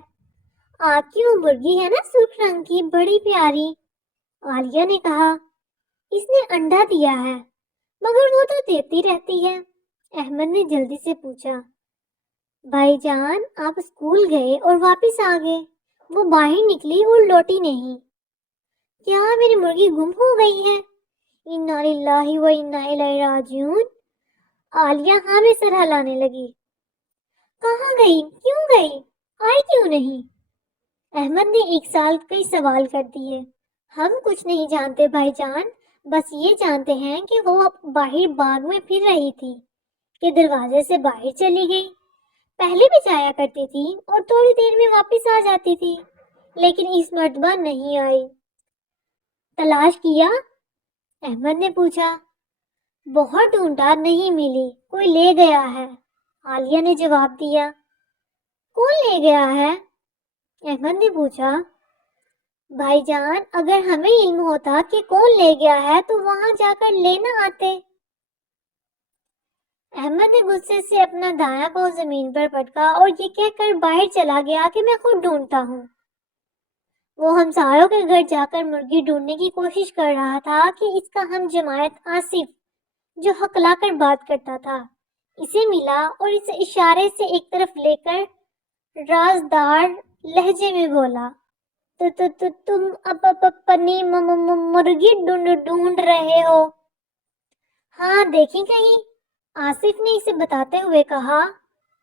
آپ کی وہ مرغی ہے نا سرخ رنگ کی، بڑی پیاری۔ عالیہ نے کہا، اس نے انڈا دیا ہے مگر وہ تو دیتی رہتی ہے۔ احمد نے جلدی سے پوچھا، بھائی جان آپ اسکول گئے اور واپس آ گئے، وہ باہر نکلی اور لوٹی نہیں، کیا میری مرغی گم ہو گئی ہے؟ انا للہ و انا الیہ راجعون۔ عالیہ ہاں میں سر ہلانے لگی۔ کہاں گئی؟ کیوں گئی؟ آئی کیوں نہیں؟ احمد نے ایک سال کئی سوال کر دیے۔ ہم کچھ نہیں جانتے بھائی جان، بس یہ جانتے ہیں کہ وہ باہر باغ میں پھر رہی تھی کہ دروازے سے باہر چلی گئی۔ پہلے بھی جایا کرتی تھی اور تھوڑی دیر میں واپس آ جاتی تھی، لیکن اس مرتبہ نہیں آئی۔ تلاش کیا؟ احمد نے پوچھا۔ بہت ڈھونڈا، نہیں ملی، کوئی لے گیا ہے، عالیہ نے جواب دیا۔ کون لے گیا ہے؟ احمد نے پوچھا۔ بھائی جان اگر ہمیں علم ہوتا کہ کون لے گیا ہے تو وہاں جا کر لینا آتے۔ احمد نے غصے سے اپنا دایاں پاؤں زمین پر پٹکا اور یہ کہہ کر باہر چلا گیا کہ میں خود ڈھونڈتا ہوں۔ وہ ہمسایوں کے گھر جا کر مرغی ڈھونڈنے کی کوشش کر رہا تھا کہ اس کا ہم جماعت آصف، جو حقلا کر بات کرتا تھا، اسے ملا اور اسے اشارے سے ایک طرف لے کر رازدار لہجے میں بولا، تم اپنی مرغی ڈھونڈ رہے ہو؟ ہاں دیکھیں کہیں، آصف نے اسے بتاتے ہوئے کہا۔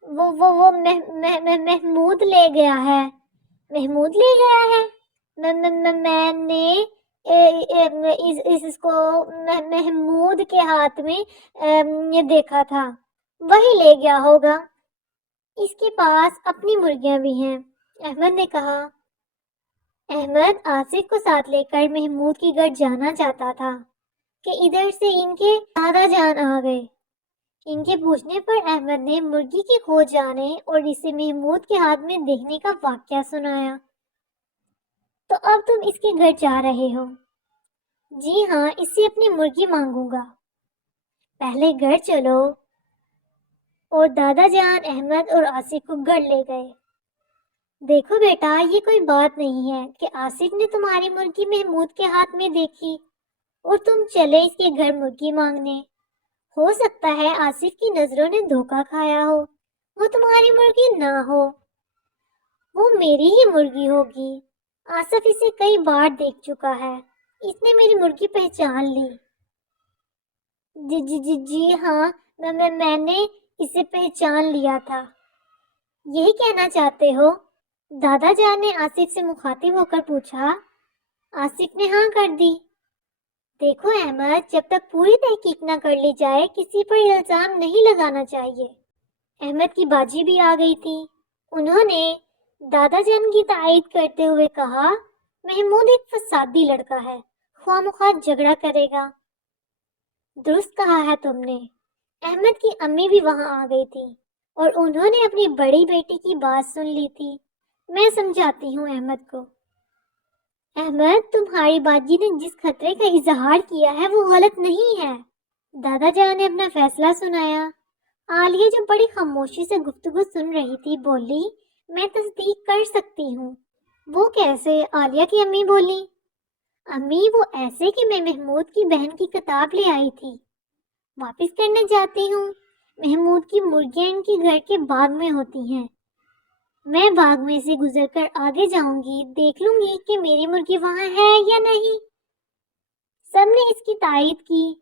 وہ محمود لے گیا ہے۔ محمود لے گیا ہے؟ میں نے اس کو محمود کے ہاتھ میں یہ دیکھا تھا، وہی لے گیا ہوگا، اس کے پاس اپنی مرغیاں بھی ہیں، احمد نے کہا۔ احمد آصف کو ساتھ لے کر محمود کی گھر جانا چاہتا تھا کہ ادھر سے ان کے دادا جان آ گئے۔ ان کے پوچھنے پر احمد نے مرغی کی کھوج جانے اور اسے محمود کے ہاتھ میں دیکھنے کا واقعہ سنایا۔ تو اب تم اس کے گھر جا رہے ہو؟ جی ہاں، اس سے اپنی مرغی مانگوں گا۔ پہلے گھر چلو۔ اور دادا جان احمد اور آصف کو گھر لے گئے۔ دیکھو بیٹا، یہ کوئی بات نہیں ہے کہ آصف نے تمہاری مرغی محمود کے ہاتھ میں دیکھی اور تم چلے اس کے گھر مرغی مانگنے۔ ہو سکتا ہے آصف کی نظروں نے دھوکہ کھایا ہو، وہ تمہاری مرغی نہ ہو، وہ میری ہی مرغی ہوگی۔ آصف اسے کئی بار دیکھ چکا ہے، اس نے میری مرغی پہچان لی۔ جی ہاں، میں نے اسے پہچان لیا تھا۔ یہی کہنا چاہتے ہو؟ دادا جان نے آصف سے مخاطب ہو کر پوچھا۔ آصف نے ہاں کر دی۔ دیکھو احمد، جب تک پوری تحقیق نہ کر لی جائے کسی پر الزام نہیں لگانا چاہیے۔ احمد کی باجی بھی آ گئی تھی۔ انہوں نے دادا جان کی تائید کرتے ہوئے کہا، محمود ایک فسادی لڑکا ہے، خواہ مخواہ جھگڑا کرے گا۔ درست کہا ہے تم نے۔ احمد کی امی بھی وہاں آ گئی تھی اور انہوں نے اپنی بڑی بیٹی کی بات سن لی تھی۔ میں سمجھاتی ہوں احمد کو۔ احمد، تمہاری باجی نے جس خطرے کا اظہار کیا ہے وہ غلط نہیں ہے۔ دادا جان نے اپنا فیصلہ سنایا۔ عالیہ جو بڑی خاموشی سے گفتگو سن رہی تھی بولی، میں تصدیق کر سکتی ہوں۔ وہ کیسے؟ عالیہ کی امی بولی۔ امی، وہ ایسے کہ میں محمود کی بہن کی کتاب لے آئی تھی، واپس کرنے جاتی ہوں۔ محمود کی مرغیاں ان کے گھر کے باغ میں ہوتی ہیں۔ میں باغ میں سے گزر کر آگے جاؤں گی، دیکھ لوں گی کہ میری مرغی وہاں ہے یا نہیں۔ سب نے اس کی تائید کی۔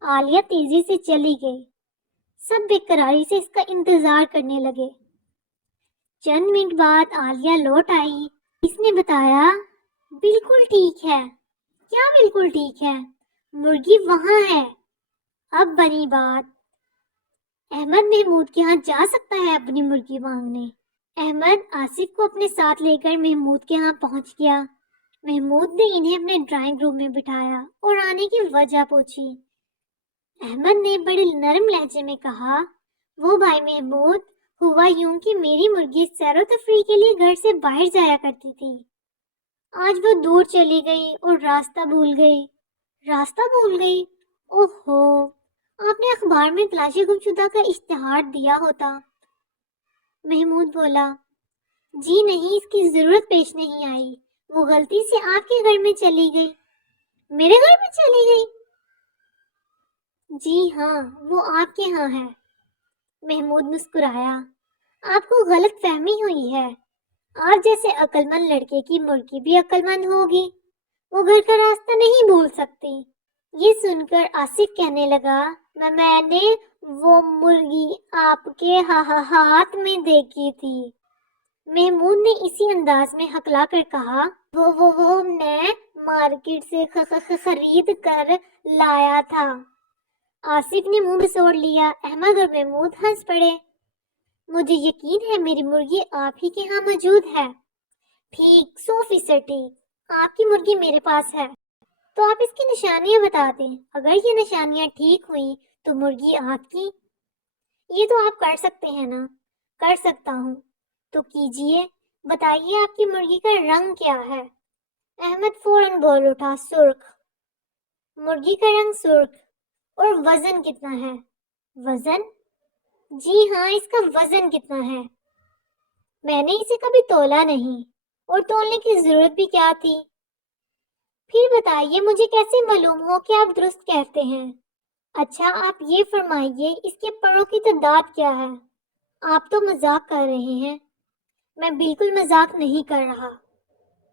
عالیہ تیزی سے چلی گئی۔ سب بے قراری سے اس کا انتظار کرنے لگے۔ چند منٹ بعد عالیہ لوٹ آئی۔ اس نے بتایا، بالکل ٹھیک ہے۔ کیا بالکل ٹھیک ہے؟ مرغی وہاں ہے۔ اب بنی بات۔ احمد محمود کے ہاں جا سکتا ہے اپنی مرغی مانگنے۔ احمد آصف کو اپنے ساتھ لے کر محمود کے ہاں پہنچ گیا۔ محمود نے انہیں اپنے ڈرائنگ روم میں بٹھایا اور آنے کی وجہ پوچھی۔ احمد نے بڑے نرم لہجے میں کہا، وہ بھائی محمود، ہوا یوں کہ میری مرغی سیر و تفریح کے لیے گھر سے باہر جایا کرتی تھی۔ آج وہ دور چلی گئی اور راستہ بھول گئی۔ راستہ بھول گئی؟ اوہو، آپ نے اخبار میں تلاشی گمشدہ کا اشتہار دیا ہوتا۔ محمود بولا، جی نہیں، اس کی ضرورت پیش نہیں آئی۔ وہ غلطی سے آپ کے گھر میں چلی گئی۔ میرے گھر میں چلی گئی؟ جی ہاں، وہ آپ کے ہاں ہے۔ محمود مسکرایا، آپ کو غلط فہمی ہوئی ہے۔ آپ جیسے عقل مند لڑکے کی مرغی بھی عقل مند ہوگی، وہ گھر کا راستہ نہیں بھول سکتی۔ یہ سن کر آصف کہنے لگا، میں نے وہ مرغی آپ کے ہاتھ میں دیکھی تھی۔ محمود نے اسی انداز میں ہکلا کر کہا، وہ میں مارکیٹ سے خرید کر لایا تھا۔ آصف نے منہ بسوڑ لیا۔ احمد اور محمود ہنس پڑے۔ مجھے یقین ہے میری مرغی آپ ہی کے ہاں موجود ہے۔ ٹھیک، 100% ٹھیک، آپ کی مرغی میرے پاس ہے۔ تو آپ اس کی نشانیاں بتا دیں۔ اگر یہ نشانیاں ٹھیک ہوئیں تو مرغی آپ کی۔ یہ تو آپ کر سکتے ہیں نا؟ کر سکتا ہوں۔ تو کیجئے، بتائیے آپ کی مرغی کا رنگ کیا ہے؟ احمد فوراً بول اٹھا، سرخ۔ مرغی کا رنگ سرخ۔ اور وزن کتنا ہے؟ وزن؟ جی ہاں، اس کا وزن کتنا ہے؟ میں نے اسے کبھی تولا نہیں، اور تولنے کی ضرورت بھی کیا تھی؟ پھر بتائیے، مجھے کیسے معلوم ہو کہ آپ درست کہتے ہیں؟ اچھا، آپ یہ فرمائیے، اس کے پروں کی تعداد کیا ہے؟ آپ تو مذاق کر رہے ہیں۔ میں بالکل مذاق نہیں کر رہا۔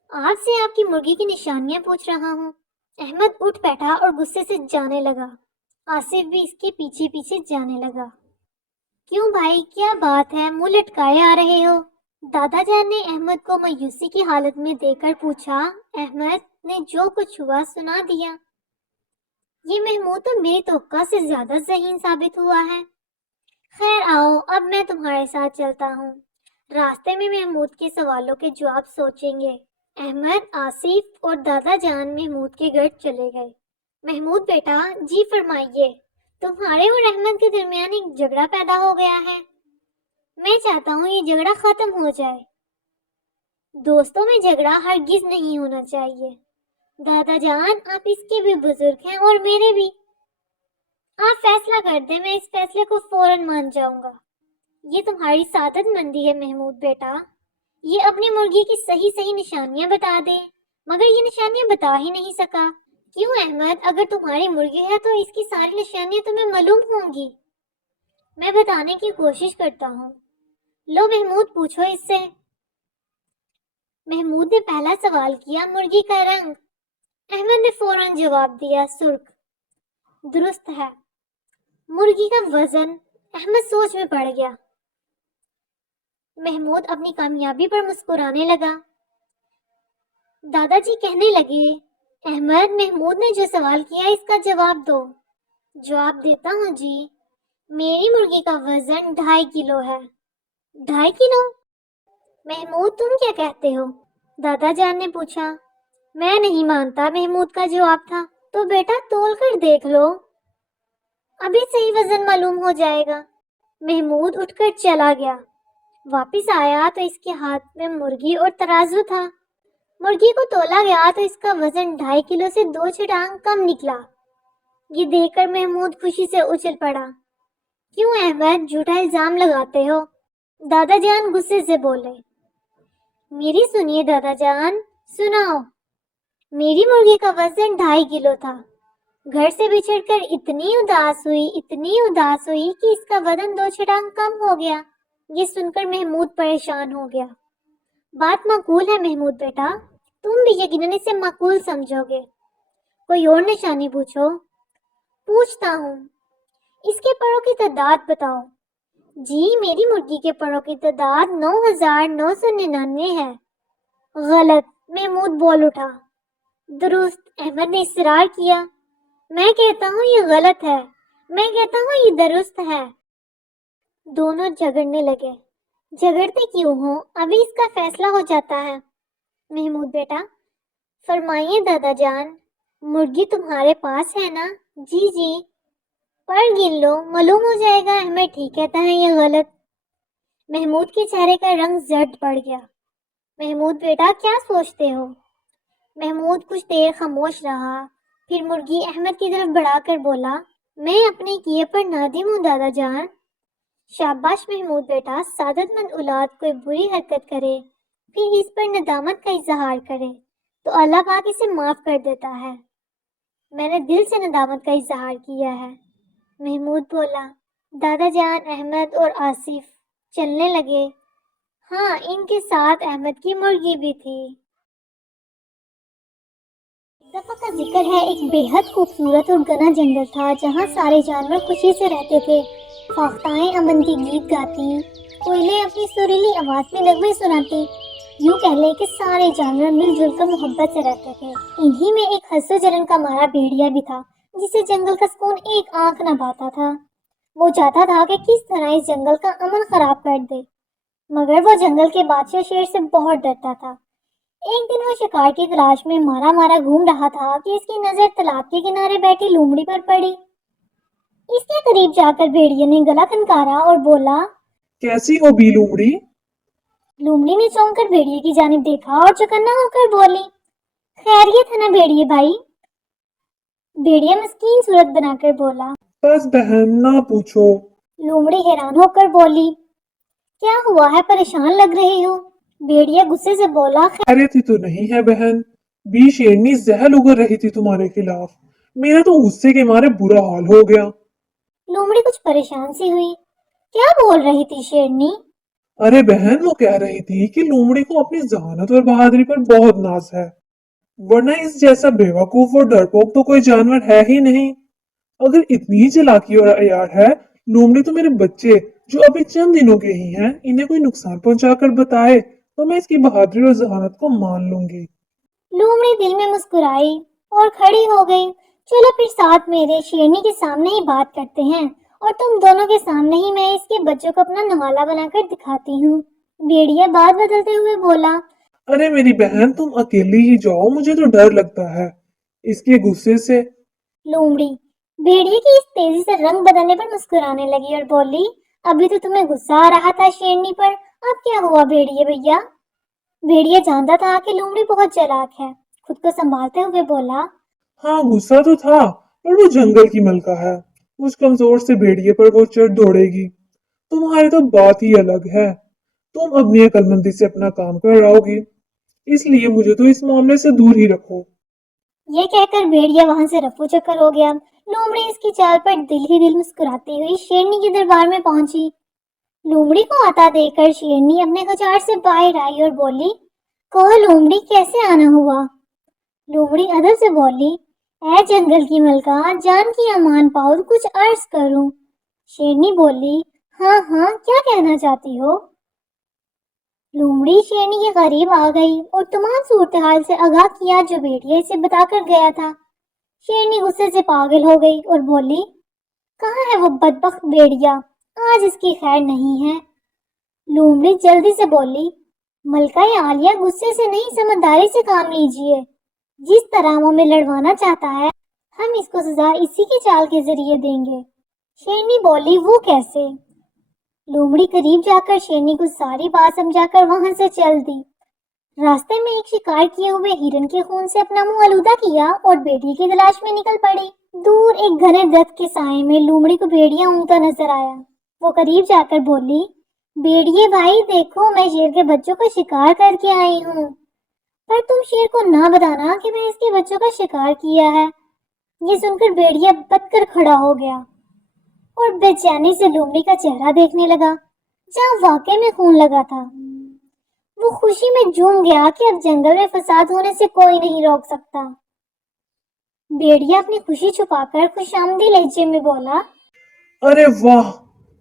آپ سے آپ کی مرغی کی نشانیاں پوچھ رہا ہوں۔ احمد اٹھ بیٹھا اور غصے سے جانے لگا۔ آصف بھی اس کے پیچھے پیچھے جانے لگا۔ کیوں بھائی، کیا بات ہے؟ منہ لٹکائے آ رہے ہو؟ دادا جان نے احمد کو مایوسی کی حالت میں دیکھ کر پوچھا۔ احمد نے جو کچھ ہوا سنا دیا۔ یہ محمود تو میری توقع سے زیادہ ذہین ثابت ہوا ہے۔ خیر آؤ، اب میں تمہارے ساتھ چلتا ہوں۔ راستے میں محمود کے سوالوں کے جواب سوچیں گے۔ احمد، آصف اور دادا جان محمود کے گھر چلے گئے۔ محمود بیٹا، جی فرمائیے۔ تمہارے اور احمد کے درمیان ایک جھگڑا پیدا ہو گیا ہے۔ میں چاہتا ہوں یہ جھگڑا ختم ہو جائے۔ دوستوں میں جھگڑا ہرگز نہیں ہونا چاہیے۔ دادا جان، آپ اس کے بھی بزرگ ہیں اور میرے بھی۔ آپ فیصلہ کر دیں، میں اس فیصلے کو فوراً مان جاؤں گا۔ یہ تمہاری سعادت مندی ہے محمود بیٹا۔ یہ اپنی مرغی کی صحیح نشانیاں بتا دے، مگر یہ نشانیاں بتا ہی نہیں سکا۔ کیوں احمد، اگر تمہاری مرغی ہے تو اس کی ساری نشانیاں تمہیں معلوم ہوں گی۔ میں بتانے کی کوشش کرتا ہوں۔ لو محمود، پوچھو اس سے۔ محمود نے پہلا سوال کیا، مرغی کا رنگ۔ احمد نے فوراً جواب دیا، سرخ۔ درست ہے۔ مرغی کا وزن؟ احمد سوچ میں پڑ گیا۔ محمود اپنی کامیابی پر مسکرانے لگا۔ دادا جی کہنے لگے، احمد، محمود نے جو سوال کیا اس کا جواب دو۔ جواب دیتا ہوں جی۔ میری مرغی کا وزن 2.5 کلو ہے۔ 2.5 کلو؟ محمود تم کیا کہتے ہو؟ دادا جان نے پوچھا۔ میں نہیں مانتا، محمود کا جواب تھا۔ تو بیٹا تول کر دیکھ لو، ابھی صحیح وزن معلوم ہو جائے گا۔ محمود اٹھ کر چلا گیا۔ واپس آیا تو اس کے ہاتھ میں مرغی اور ترازو تھا۔ مرغی کو تولا گیا تو اس کا وزن 2.5 کلو سے 2 چھٹانگ کم نکلا۔ یہ دیکھ کر محمود خوشی سے اچھل پڑا۔ کیوں احمد جھوٹا الزام لگاتے ہو؟ دادا جان غصے سے بولے۔ میری سنیے دادا جان، سناؤ۔ میری مرغی کا وزن 2.5 کلو تھا۔ گھر سے بچھڑ کر اتنی اداس ہوئی کہ اس کا وزن 2 چھٹانگ کم ہو گیا۔ یہ سن کر محمود پریشان ہو گیا۔ بات معقول ہے محمود بیٹا، تم بھی یقیناً اسے معقول سمجھو گے۔ کوئی اور نشانی پوچھو۔ پوچھتا ہوں، اس کے پروں کی تعداد بتاؤ۔ جی میری مرغی کے پروں کی تعداد 9,999 ہے۔ غلط، محمود بول اٹھا۔ درست، احمد نے اصرار کیا۔ میں کہتا ہوں یہ غلط ہے، میں کہتا ہوں یہ درست ہے۔ دونوں جھگڑنے لگے۔ جھگڑتے کیوں ہوں، ابھی اس کا فیصلہ ہو جاتا ہے۔ محمود بیٹا، فرمائیے دادا جان، مرغی تمہارے پاس ہے نا؟ جی جی۔ پر گن لو، معلوم ہو جائے گا احمد ٹھیک کہتا ہے یا غلط۔ محمود کے چہرے کا رنگ زرد پڑ گیا۔ محمود بیٹا کیا سوچتے ہو؟ محمود کچھ دیر خاموش رہا، پھر مرغی احمد کی طرف بڑھا کر بولا، میں اپنے کیے پر نادم ہوں دادا جان۔ شاباش محمود بیٹا، سعادت مند اولاد کوئی بری حرکت کرے پھر اس پر ندامت کا اظہار کرے تو اللہ پاک اسے معاف کر دیتا ہے۔ میں نے دل سے ندامت کا اظہار کیا ہے۔ محمود بولا۔ دادا جان، احمد اور آصف چلنے لگے۔ ہاں، ان کے ساتھ احمد کی مرغی بھی تھی۔ دفعہ کا ذکر ہے، ایک بے حد خوبصورت اور گھنا جنگل تھا جہاں سارے جانور خوشی سے رہتے تھے۔ فاختائیں امن کی گیت گاتی، کوئلے اپنی سریلی آواز میں نغمے سناتی، یوں کہہ لے کہ سارے جانور مل جل کر محبت سے رہتے تھے۔ انہی میں ایک حسد و جلن کا مارا بھیڑیا بھی تھا جسے جنگل کا سکون ایک آنکھ نہ بھاتا تھا۔ وہ چاہتا تھا کہ کس طرح اس جنگل کا امن خراب کر دے، مگر وہ جنگل کے بادشاہ شیر سے بہت ڈرتا تھا۔ ایک دن وہ شکار کی تلاش میں مارا مارا گھوم رہا تھا کہ اس کی نظر تالاب کے کنارے بیٹھی لومڑی پر پڑی۔ اس کے قریب جا کر بھیڑیے نے گلا کھنکارا اور بولا، کیسی ہو بی لومڑی؟ لومڑی نے چونک کر بھیڑیے کی جانب دیکھا اور چوکنا ہو کر بولی، خیریت ہے نا بھیڑیے بھائی؟ بھیڑیا مسکین صورت بنا کر بولا، بس بہن نہ پوچھو۔ لومڑی حیران ہو کر بولی، کیا ہوا ہے، پریشان لگ رہے ہو؟ بھیڑیا غصے سے بولا، خیریت ہی تو نہیں ہے بہن، بی شیرنی زہر اگل رہی تھی تمہارے خلاف، میرا تو غصے کے مارے برا حال ہو گیا۔ لومڑی کچھ پریشان سی ہوئی، کیا بول رہی تھی شیرنی؟ ارے بہن، وہ کہہ رہی تھی کہ لومڑی کو اپنی ذہانت اور بہادری پر بہت ناز ہے، ورنہ اس جیسا بیوقوف اور ڈرپوک تو کوئی جانور ہے ہی نہیں۔ اگر اتنی ہی چلاکی اور عیار ہے لومڑی تو میرے بچے جو ابھی چند دنوں کے ہی ہیں انہیں کوئی نقصان پہنچا کر بتائے تو میں اس کی بہادری اور ذہانت کو مان لوں گی۔ لومڑی دل میں مسکرائی اور کھڑی ہو گئی، چلو پھر ساتھ میرے شیرنی کے سامنے ہی بات کرتے ہیں اور تم دونوں کے سامنے ہی میں اس کے بچوں کو اپنا نوالا بنا کر دکھاتی ہوں۔ بھیڑیا بات بدلتے ہوئے بولا، ارے میری بہن، تم اکیلی ہی جاؤ، مجھے تو ڈر لگتا ہے اس کے غصے سے۔ لومڑی بھیڑیے کی اس تیزی سے رنگ بدلنے پر مسکرانے لگی اور بولی، ابھی تو تمہیں غصہ آ رہا تھا شیرنی پر، اب کیا ہوا بھیڑیے بھیا؟ بھیڑیا جانتا تھا کہ لومڑی بہت چالاک ہے، خود کو سنبھالتے ہوئے بولا، ہاں غصہ تو تھا، پر وہ جنگل کی ملکہ ہے، مجھ کمزور سے بھیڑیے پر وہ چڑھ دوڑے گی۔ تمہاری تو بات ہی الگ ہے، تم اپنی عقل مندی سے اپنا کام کراؤ گی، اس لیے مجھے تو اس معاملے سے دور ہی رکھو۔ یہ کہہ کر بھیڑیا وہاں سے رفو چکر ہو گیا۔ لومڑی اس کی چال پر دل ہی دل مسکراتی ہوئی شیرنی کے دربار میں پہنچی۔ لومڑی کو آتا دیکھ کر شیرنی اپنے کچاڑ سے باہر آئی اور بولی، کہو لومڑی کیسے آنا ہوا؟ لومڑی ادب سے بولی، اے جنگل کی ملکہ، جان کی امان پاؤ، کچھ عرض کروں۔ شیرنی بولی، ہاں ہاں کیا کہنا چاہتی ہو؟ لومڑی شیرنی کے قریب آ گئی اور تمام صورتحال سے آگاہ کیا جو بیٹیا اسے بتا کر گیا تھا۔ شیرنی غصے سے پاگل ہو گئی اور بولی، کہاں ہے وہ بدبخت بیڑیا؟ آج اس کی خیر نہیں ہے۔ لومڑی جلدی سے بولی، ملکہ عالیہ غصے سے نہیں سمجھداری سے کام لیجیے۔ جس طرح وہ ہمیں لڑوانا چاہتا ہے ہم اس کو سزا اسی کی چال کے ذریعے دیں گے۔ شیرنی بولی، وہ کیسے؟ لومڑی قریب جا کر شیرنی کو ساری بات سمجھا کر وہاں سے چل دی۔ راستے میں ایک شکار کیے ہوئے ہرن کے خون سے اپنا منہ آلودہ کیا اور بیٹی کی تلاش میں نکل پڑی۔ دور ایک گھنے درخت کے سائے میں لومڑی کو بھیڑیا اونگتا نظر آیا۔ وہ قریب جا کر بولی، بھیڑیے بھائی دیکھو، میں شیر کے بچوں کا شکار کر کے آئی ہوں، پر تم شیر کو نہ بتانا کہ میں اس کے بچوں کا شکار کیا ہے۔ یہ سن کر بھیڑیا بت کر کھڑا ہو گیا اور بے چینی سے لومڑی کا چہرہ دیکھنے لگا جہاں واقعے میں خون لگا تھا۔ وہ خوشی میں جھوم گیا کہ اب جنگل میں فساد ہونے سے کوئی نہیں روک سکتا۔ بھیڑیا اپنی خوشی چھپا کر خوش آمدی لہجے میں بولا، ارے واہ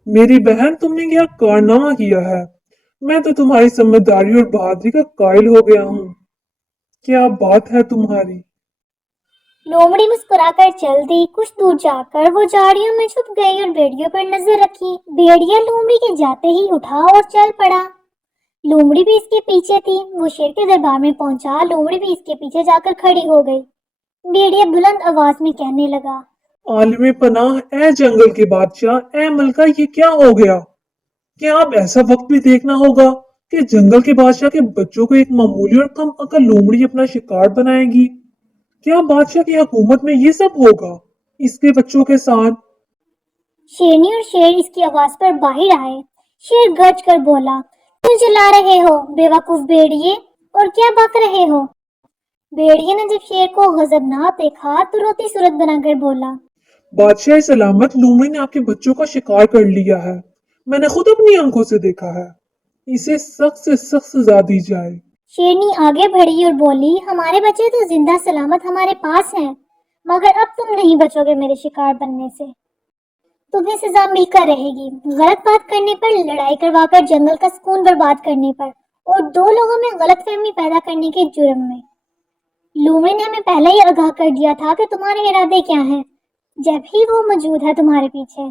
میری بہن، تم نے کیا کارنامہ کیا ہے! میں تو تمہاری سمجھداری اور بہادری کا قائل ہو گیا ہوں۔ کیا بات ہے تمہاری! لومڑی مسکرا کر چل دی۔ کچھ دور جا کر وہ جھاڑیوں میں چھپ گئی اور بھیڑیوں پر نظر رکھی۔ بھیڑیا لومڑی کے جاتے ہی اٹھا اور چل پڑا۔ لومڑی بھی اس کے پیچھے تھی۔ وہ شیر کے دربار میں پہنچا، لومڑی بھی اس کے پیچھے جا کر کھڑی ہو گئی۔ بھیڑیا بلند آواز میں کہنے لگا، عالم پناہ، اے جنگل کے بادشاہ، اے ملکہ، یہ کیا ہو گیا؟ کیا اب ایسا وقت بھی دیکھنا ہوگا کہ جنگل کے بادشاہ کے بچوں کو ایک معمولی اور کم عقل لومڑی اپنا شکار بنائے گی؟ کیا بادشاہ کی حکومت میں یہ سب ہوگا اس کے بچوں کے ساتھ؟ شیرنی اور شیر اس کی آواز پر باہر آئے۔ شیر گرج کر بولا، کیوں چلا رہے ہو بے وقوف بھیڑیے، اور کیا بک رہے ہو؟ بھیڑیے نے جب شیر کو غضبناک دیکھا تو روتی صورت بنا کر بولا، بادشاہ سلامت، لومڑی نے آپ کے بچوں کا شکار کر لیا ہے۔ میں نے خود اپنی آنکھوں سے دیکھا ہے۔ اسے سخت سے سخت سزا دی جائے۔ شیرنی آگے بڑھی اور بولی، ہمارے بچے تو زندہ سلامت ہمارے پاس ہیں، مگر اب تم نہیں بچو گے میرے شکار بننے سے۔ تمہیں سزا مل کر رہے گی، غلط بات کرنے پر، لڑائی کروا کر جنگل کا سکون برباد کرنے پر، اور دو لوگوں میں غلط فہمی پیدا کرنے کے جرم میں۔ لومڑی نے ہمیں پہلے ہی آگاہ کر دیا تھا کہ تمہارے ارادے کیا ہیں، جب ہی وہ موجود ہے تمہارے پیچھے۔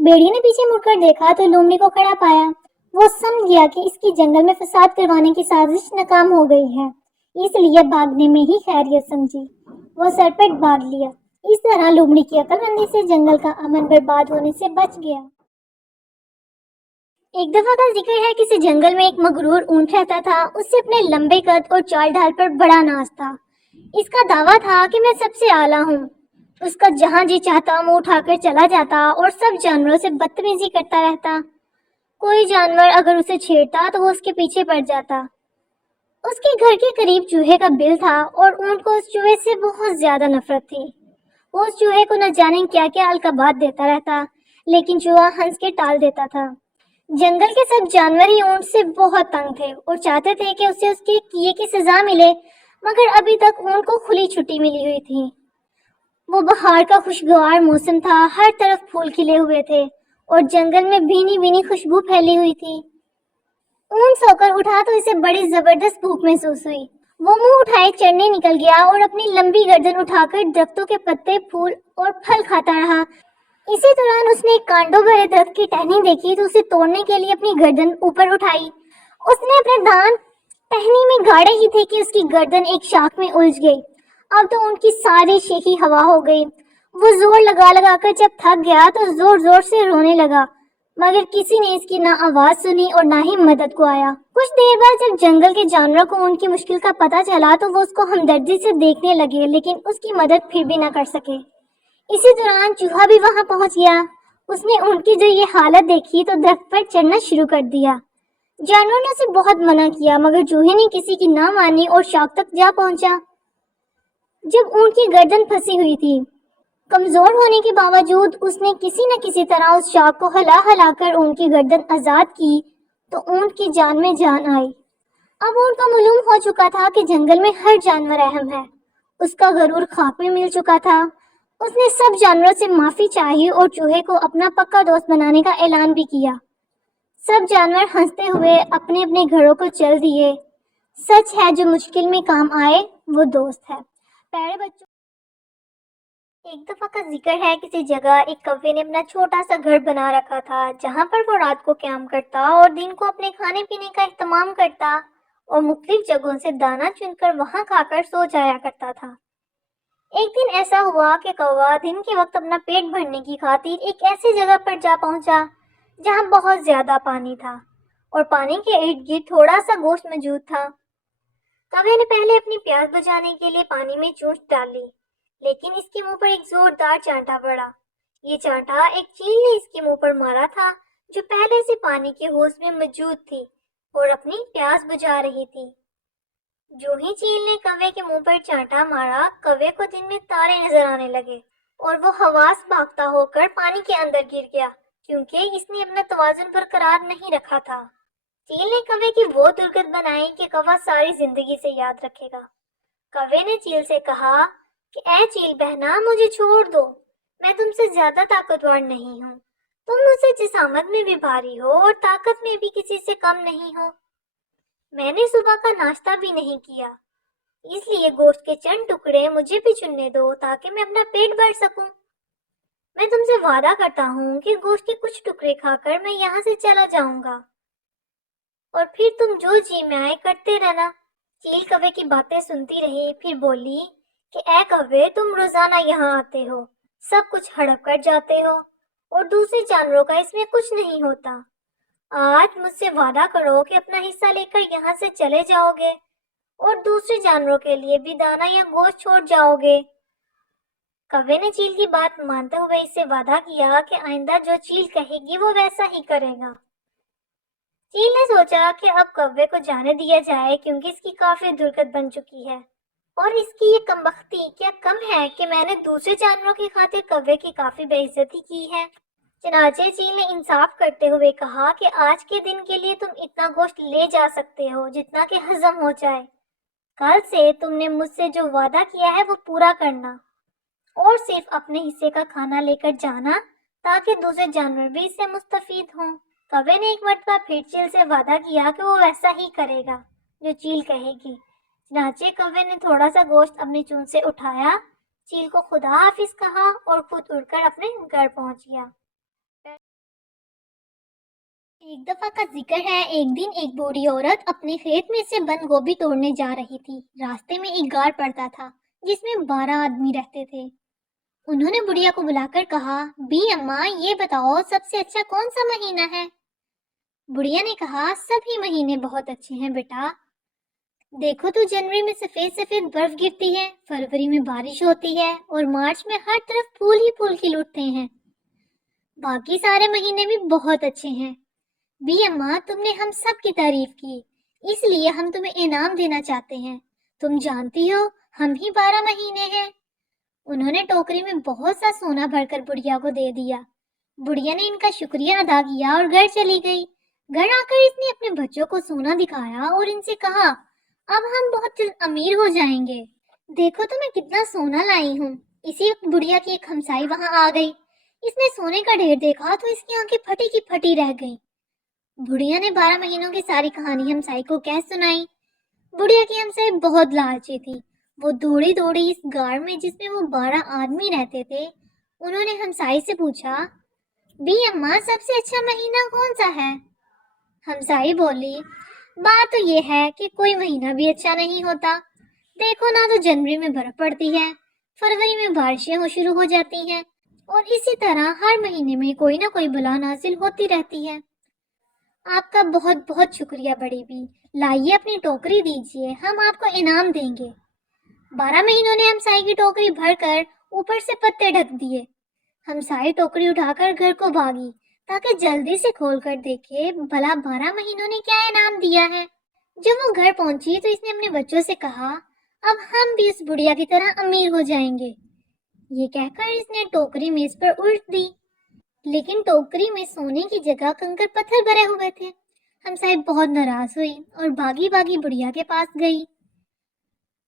بیڑی نے پیچھے مڑ کر دیکھا تو لومڑی کو کھڑا پایا۔ وہ سمجھ گیا کہ اس کی جنگل میں فساد کروانے کی سازش ناکام ہو گئی ہے، اس لیے بھاگنے میں ہی خیریت سمجھی۔ وہ سرپٹ بھاگ لیا۔ اس طرح لومڑی کی عقل مندی سے جنگل کا امن برباد ہونے سے بچ گیا۔ ایک دفعہ کا ذکر ہے، کسی جنگل میں ایک مغرور اونٹ رہتا تھا۔ اس سے اپنے لمبے قد اور چال ڈھال پر بڑا ناز تھا۔ اس کا دعویٰ تھا کہ میں سب سے اعلیٰ ہوں۔ اس کا جہاں جی چاہتا منہ اٹھا کر چلا جاتا اور سب جانوروں سے بدتمیزی کرتا رہتا۔ کوئی جانور اگر اسے چھیڑتا تو وہ اس کے پیچھے پڑ جاتا۔ اس کے گھر کے قریب چوہے کا بل تھا اور اونٹ کو اس چوہے سے بہت زیادہ نفرت تھی۔ وہ اس چوہے کو نہ جانے کیا کیا القابات دیتا رہتا، لیکن چوہا ہنس کے ٹال دیتا تھا۔ جنگل کے سب جانور ہی اونٹ سے بہت تنگ تھے اور چاہتے تھے کہ اسے اس کے کیے کی سزا ملے، مگر ابھی تک اونٹ کو کھلی چھٹی ملی ہوئی تھی۔ وہ بہار کا خوشگوار موسم تھا، ہر طرف پھول کھلے ہوئے تھے اور جنگل میں بھینی بھینی خوشبو پھیلی ہوئی تھی۔ اونٹ سو کر اٹھا تو اسے بڑی زبردست بھوک محسوس ہوئی۔ وہ منہ اٹھائے چڑھنے نکل گیا اور اپنی لمبی گردن اٹھا کر درختوں کے پتے، پھول اور پھل کھاتا رہا۔ اسی دوران اس نے ایک کانٹوں بھرے درخت کی ٹہنی دیکھی تو اسے توڑنے کے لیے اپنی گردن اوپر اٹھائی۔ اس نے اپنے دانت ٹہنی میں گاڑے ہی تھے کہ اس کی گردن ایک شاخ میں الجھ گئی۔ اب تو اونٹ کی ساری شیخی ہوا ہو گئی۔ وہ زور لگا لگا کر جب تھک گیا تو زور زور سے رونے لگا، مگر کسی نے اس کی نہ آواز سنی اور نہ ہی مدد کو آیا۔ کچھ دیر بعد جب جنگل کے جانوروں کو اونٹ کی مشکل کا پتہ چلا تو وہ اس کو ہمدردی سے دیکھنے لگے، لیکن اس کی مدد پھر بھی نہ کر سکے۔ اسی دوران چوہا بھی وہاں پہنچ گیا۔ اس نے اونٹ کی جو یہ حالت دیکھی تو درخت پر چڑھنا شروع کر دیا۔ جانوروں نے اسے بہت منع کیا، مگر چوہے نے کسی کی نہ مانی اور شاخ تک جا پہنچا۔ جب اونٹ کی گردن پھنسی ہوئی تھی، کمزور ہونے کے باوجود اس نے کسی نہ کسی طرح اس شاخ کو ہلا ہلا کر اونٹ کی گردن آزاد کی تو اونٹ کی جان میں جان آئی۔ اب اونٹ کو معلوم ہو چکا تھا کہ جنگل میں ہر جانور اہم ہے۔ اس کا غرور خاک میں مل چکا تھا۔ اس نے سب جانوروں سے معافی چاہی اور چوہے کو اپنا پکا دوست بنانے کا اعلان بھی کیا۔ سب جانور ہنستے ہوئے اپنے اپنے گھروں کو چل دیے۔ سچ ہے جو مشکل میں کام آئے وہ دوست ہے۔ پیارے بچوں، ایک دفعہ کا ذکر ہے کسی جگہ ایک کوے نے اپنا چھوٹا سا گھر بنا رکھا تھا جہاں پر وہ رات کو قیام کرتا اور دن کو اپنے کھانے پینے کا اہتمام کرتا اور مختلف جگہوں سے دانہ چن کر وہاں کھا کر سو جایا کرتا تھا۔ ایک دن ایسا ہوا کہ کوا دن کے وقت اپنا پیٹ بھرنے کی خاطر ایک ایسی جگہ پر جا پہنچا جہاں بہت زیادہ پانی تھا اور پانی کے ارد گرد تھوڑا سا گوشت موجود تھا۔ کوے نے پہلے اپنی پیاس بجھانے کے لیے پانی میں چونچ ڈالی، لیکن اس کے منہ پر ایک زوردار چانٹا پڑا۔ یہ چانٹا ایک چیل نے اس کے منہ پر مارا تھا جو پہلے سے پانی کے حوض میں موجود تھی اور اپنی پیاس بجھا رہی تھی۔ جو ہی چیل نے کوے کے منہ پر چانٹا مارا، کوے کو دن میں تارے نظر آنے لگے اور وہ حواس بھاگتا ہو کر پانی کے اندر گر گیا کیونکہ اس نے اپنا توازن برقرار نہیں رکھا تھا۔ چیل نے کوے کی وہ درگت بنائی کہ کوا ساری زندگی سے یاد رکھے گا۔ کوے نے چیل سے کہا کہ اے چیل بہنا، مجھے چھوڑ دو، میں تم سے زیادہ طاقتور نہیں ہوں، تم مجھ سے جسامت میں بھی بھاری ہو اور طاقت میں بھی کسی سے کم نہیں ہو۔ میں نے صبح کا ناشتہ بھی نہیں کیا، اس لیے گوشت کے چند ٹکڑے مجھے بھی چننے دو تاکہ میں اپنا پیٹ بھر سکوں۔ میں تم سے وعدہ کرتا ہوں کہ گوشت کے کچھ ٹکڑے کھا کر میں یہاں سے چلا جاؤں گا اور پھر تم جو جی میں آئے کرتے رہنا۔ چیل کوے کی باتیں سنتی رہی، پھر بولی کہ اے کوے، تم روزانہ یہاں آتے ہو، سب کچھ ہڑپ کر جاتے ہو اور دوسرے جانوروں کا اس میں کچھ نہیں ہوتا۔ آج مجھ سے وعدہ کرو کہ اپنا حصہ لے کر یہاں سے چلے جاؤ گے اور دوسرے جانوروں کے لیے بھی دانہ یا گوشت چھوڑ جاؤ گے۔ کوے نے چیل کی بات مانتے ہوئے اس سے وعدہ کیا کہ آئندہ جو چیل کہے گی وہ ویسا ہی کرے گا۔ چیل نے سوچا کہ اب کوے کو جانے دیا جائے کیونکہ اس کی کافی درگت بن چکی ہے اور اس کی یہ کمبختی کیا کم ہے کہ میں نے دوسرے جانوروں کی خاطر کوے کی کافی بے عزتی کی ہے۔ چنانچہ چیل نے انصاف کرتے ہوئے کہا کہ آج کے دن کے لیے تم اتنا گوشت لے جا سکتے ہو جتنا کہ ہضم ہو جائے۔ کل سے تم نے مجھ سے جو وعدہ کیا ہے وہ پورا کرنا اور صرف اپنے حصے کا کھانا لے کر جانا تاکہ دوسرے جانور بھی اس سے مستفید ہوں۔ کوے نے ایک مرتبہ پھر چیل سے وعدہ کیا کہ وہ ویسا ہی کرے گا جو چیل کہے گی۔ چنانچہ کوے نے تھوڑا سا گوشت اپنی چونچ سے اٹھایا، چیل کو خدا حافظ کہا اور خود اڑ کر اپنے گھر پہنچ گیا۔ ایک دفعہ کا ذکر ہے ایک دن ایک بوڑھی عورت اپنے کھیت میں سے بند گوبھی توڑنے جا رہی تھی۔ راستے میں ایک غار پڑتا تھا جس میں 12 آدمی رہتے تھے۔ انہوں نے بڑھیا کو بلا کر کہا، بی اماں، یہ بتاؤ سب سے اچھا کون سا مہینہ ہے؟ بڑھیا نے کہا، سبھی مہینے بہت اچھے ہیں بیٹا۔ دیکھو تو جنوری میں سفید سفید برف گرتی ہے، فروری میں بارش ہوتی ہے اور مارچ میں ہر طرف پھول ہی پھول کھل اٹھتے ہیں۔ باقی سارے مہینے بھی بہت اچھے ہیں۔ بی اماں، تم نے ہم سب کی تعریف کی، اس لیے ہم تمہیں انعام دینا چاہتے ہیں۔ تم جانتی ہو ہم ہی 12 مہینے ہیں۔ انہوں نے ٹوکری میں بہت سا سونا بھر کر بڑھیا کو دے دیا۔ بڑھیا نے ان کا شکریہ ادا کیا اور گھر چلی گئی۔ گھر آ کر اس نے اپنے بچوں کو سونا دکھایا اور ان سے کہا، اب ہم بہت جلد امیر ہو جائیں گے، دیکھو تو میں کتنا سونا لائی ہوں۔ اسی وقت بڑھیا کی ایک ہمسائی وہاں آ گئی۔ اس نے سونے کا ڈھیر دیکھا تو اس کی آنکھیں پھٹی کی پھٹی رہ گئیں۔ بڑھیا نے 12 مہینوں کی ساری کہانی ہمسائی کو کہہ سنائی۔ بڑھیا کی ہمسائی بہت لالچی تھی۔ وہ دوڑی دوڑی اس غار میں جس میں وہ 12 آدمی رہتے تھے، انہوں نے ہمسائی سے پوچھا، بی اماں، سب سے اچھا مہینہ کون سا ہے؟ ہمسائی بولی، بات تو یہ ہے کہ کوئی مہینہ بھی اچھا نہیں ہوتا۔ دیکھو نہ تو جنوری میں برف پڑتی ہے، فروری میں بارشیں شروع ہو جاتی ہیں اور اسی طرح ہر مہینے میں کوئی نہ کوئی بلا نازل ہوتی رہتی ہے۔ آپ کا بہت بہت شکریہ بڑی بی، لائیے اپنی ٹوکری دیجیے، ہم آپ کو انعام دیں گے۔ 12 مہینوں نے ہمسائی کی ٹوکری بھر کر اوپر سے پتے ڈھک دیے۔ ہمسائی ٹوکری اٹھا کر گھر کو بھاگی تاکہ جلدی سے کھول کر دیکھے بھلا 12 مہینوں نے کیا انعام دیا ہے۔ جب وہ گھر پہنچی تو اس نے اپنے بچوں سے کہا، اب ہم بھی اس بڑھیا کی طرح امیر ہو جائیں گے۔ یہ کہہ کر اس نے ٹوکری میز پر الٹ دی، لیکن ٹوکری میں سونے کی جگہ کنکر پتھر بھرے ہوئے تھے۔ ہمسائے بہت ناراض ہوئی اور بھاگی بھاگی بڑھیا کے پاس گئی۔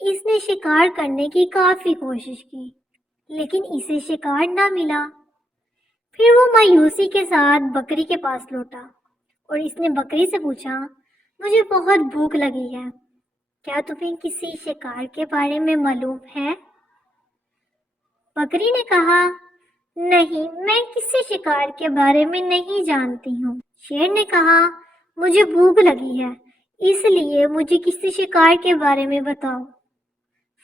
اس نے شکار کرنے کی کافی کوشش کی لیکن اسے شکار نہ ملا۔ پھر وہ مایوسی کے ساتھ بکری کے پاس لوٹا اور اس نے بکری سے پوچھا، مجھے بہت بھوک لگی ہے، کیا تمہیں کسی شکار کے بارے میں معلوم ہے؟ بکری نے کہا، نہیں، میں کسی شکار کے بارے میں نہیں جانتی ہوں۔ شیر نے کہا، مجھے بھوک لگی ہے، اس لیے مجھے کسی شکار کے بارے میں بتاؤ،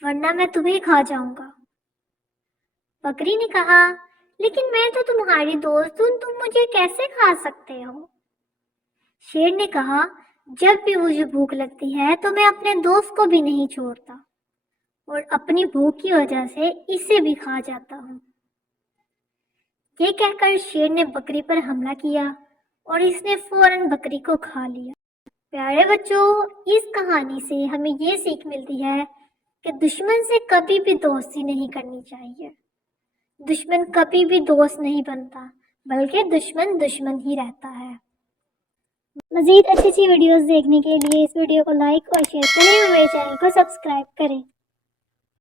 ورنہ میں تمہیں کھا جاؤں گا۔ بکری نے کہا، لیکن میں تو تمہاری دوست ہوں، تم مجھے کیسے کھا سکتے ہو؟ شیر نے کہا، جب بھی مجھے بھوک لگتی ہے تو میں اپنے دوست کو بھی نہیں چھوڑتا اور اپنی بھوک کی وجہ سے اسے بھی کھا جاتا ہوں۔ یہ کہہ کر شیر نے بکری پر حملہ کیا اور اس نے فوراً بکری کو کھا لیا۔ پیارے بچوں، اس کہانی سے ہمیں یہ سیکھ ملتی ہے کہ دشمن سے کبھی بھی دوستی نہیں کرنی چاہیے۔ دشمن کبھی بھی دوست نہیں بنتا، بلکہ دشمن دشمن ہی رہتا ہے۔ مزید اچھی ویڈیوز دیکھنے کے لیے اس ویڈیو کو لائک اور شیئر کریں اور میرے چینل کو سبسکرائب کریں۔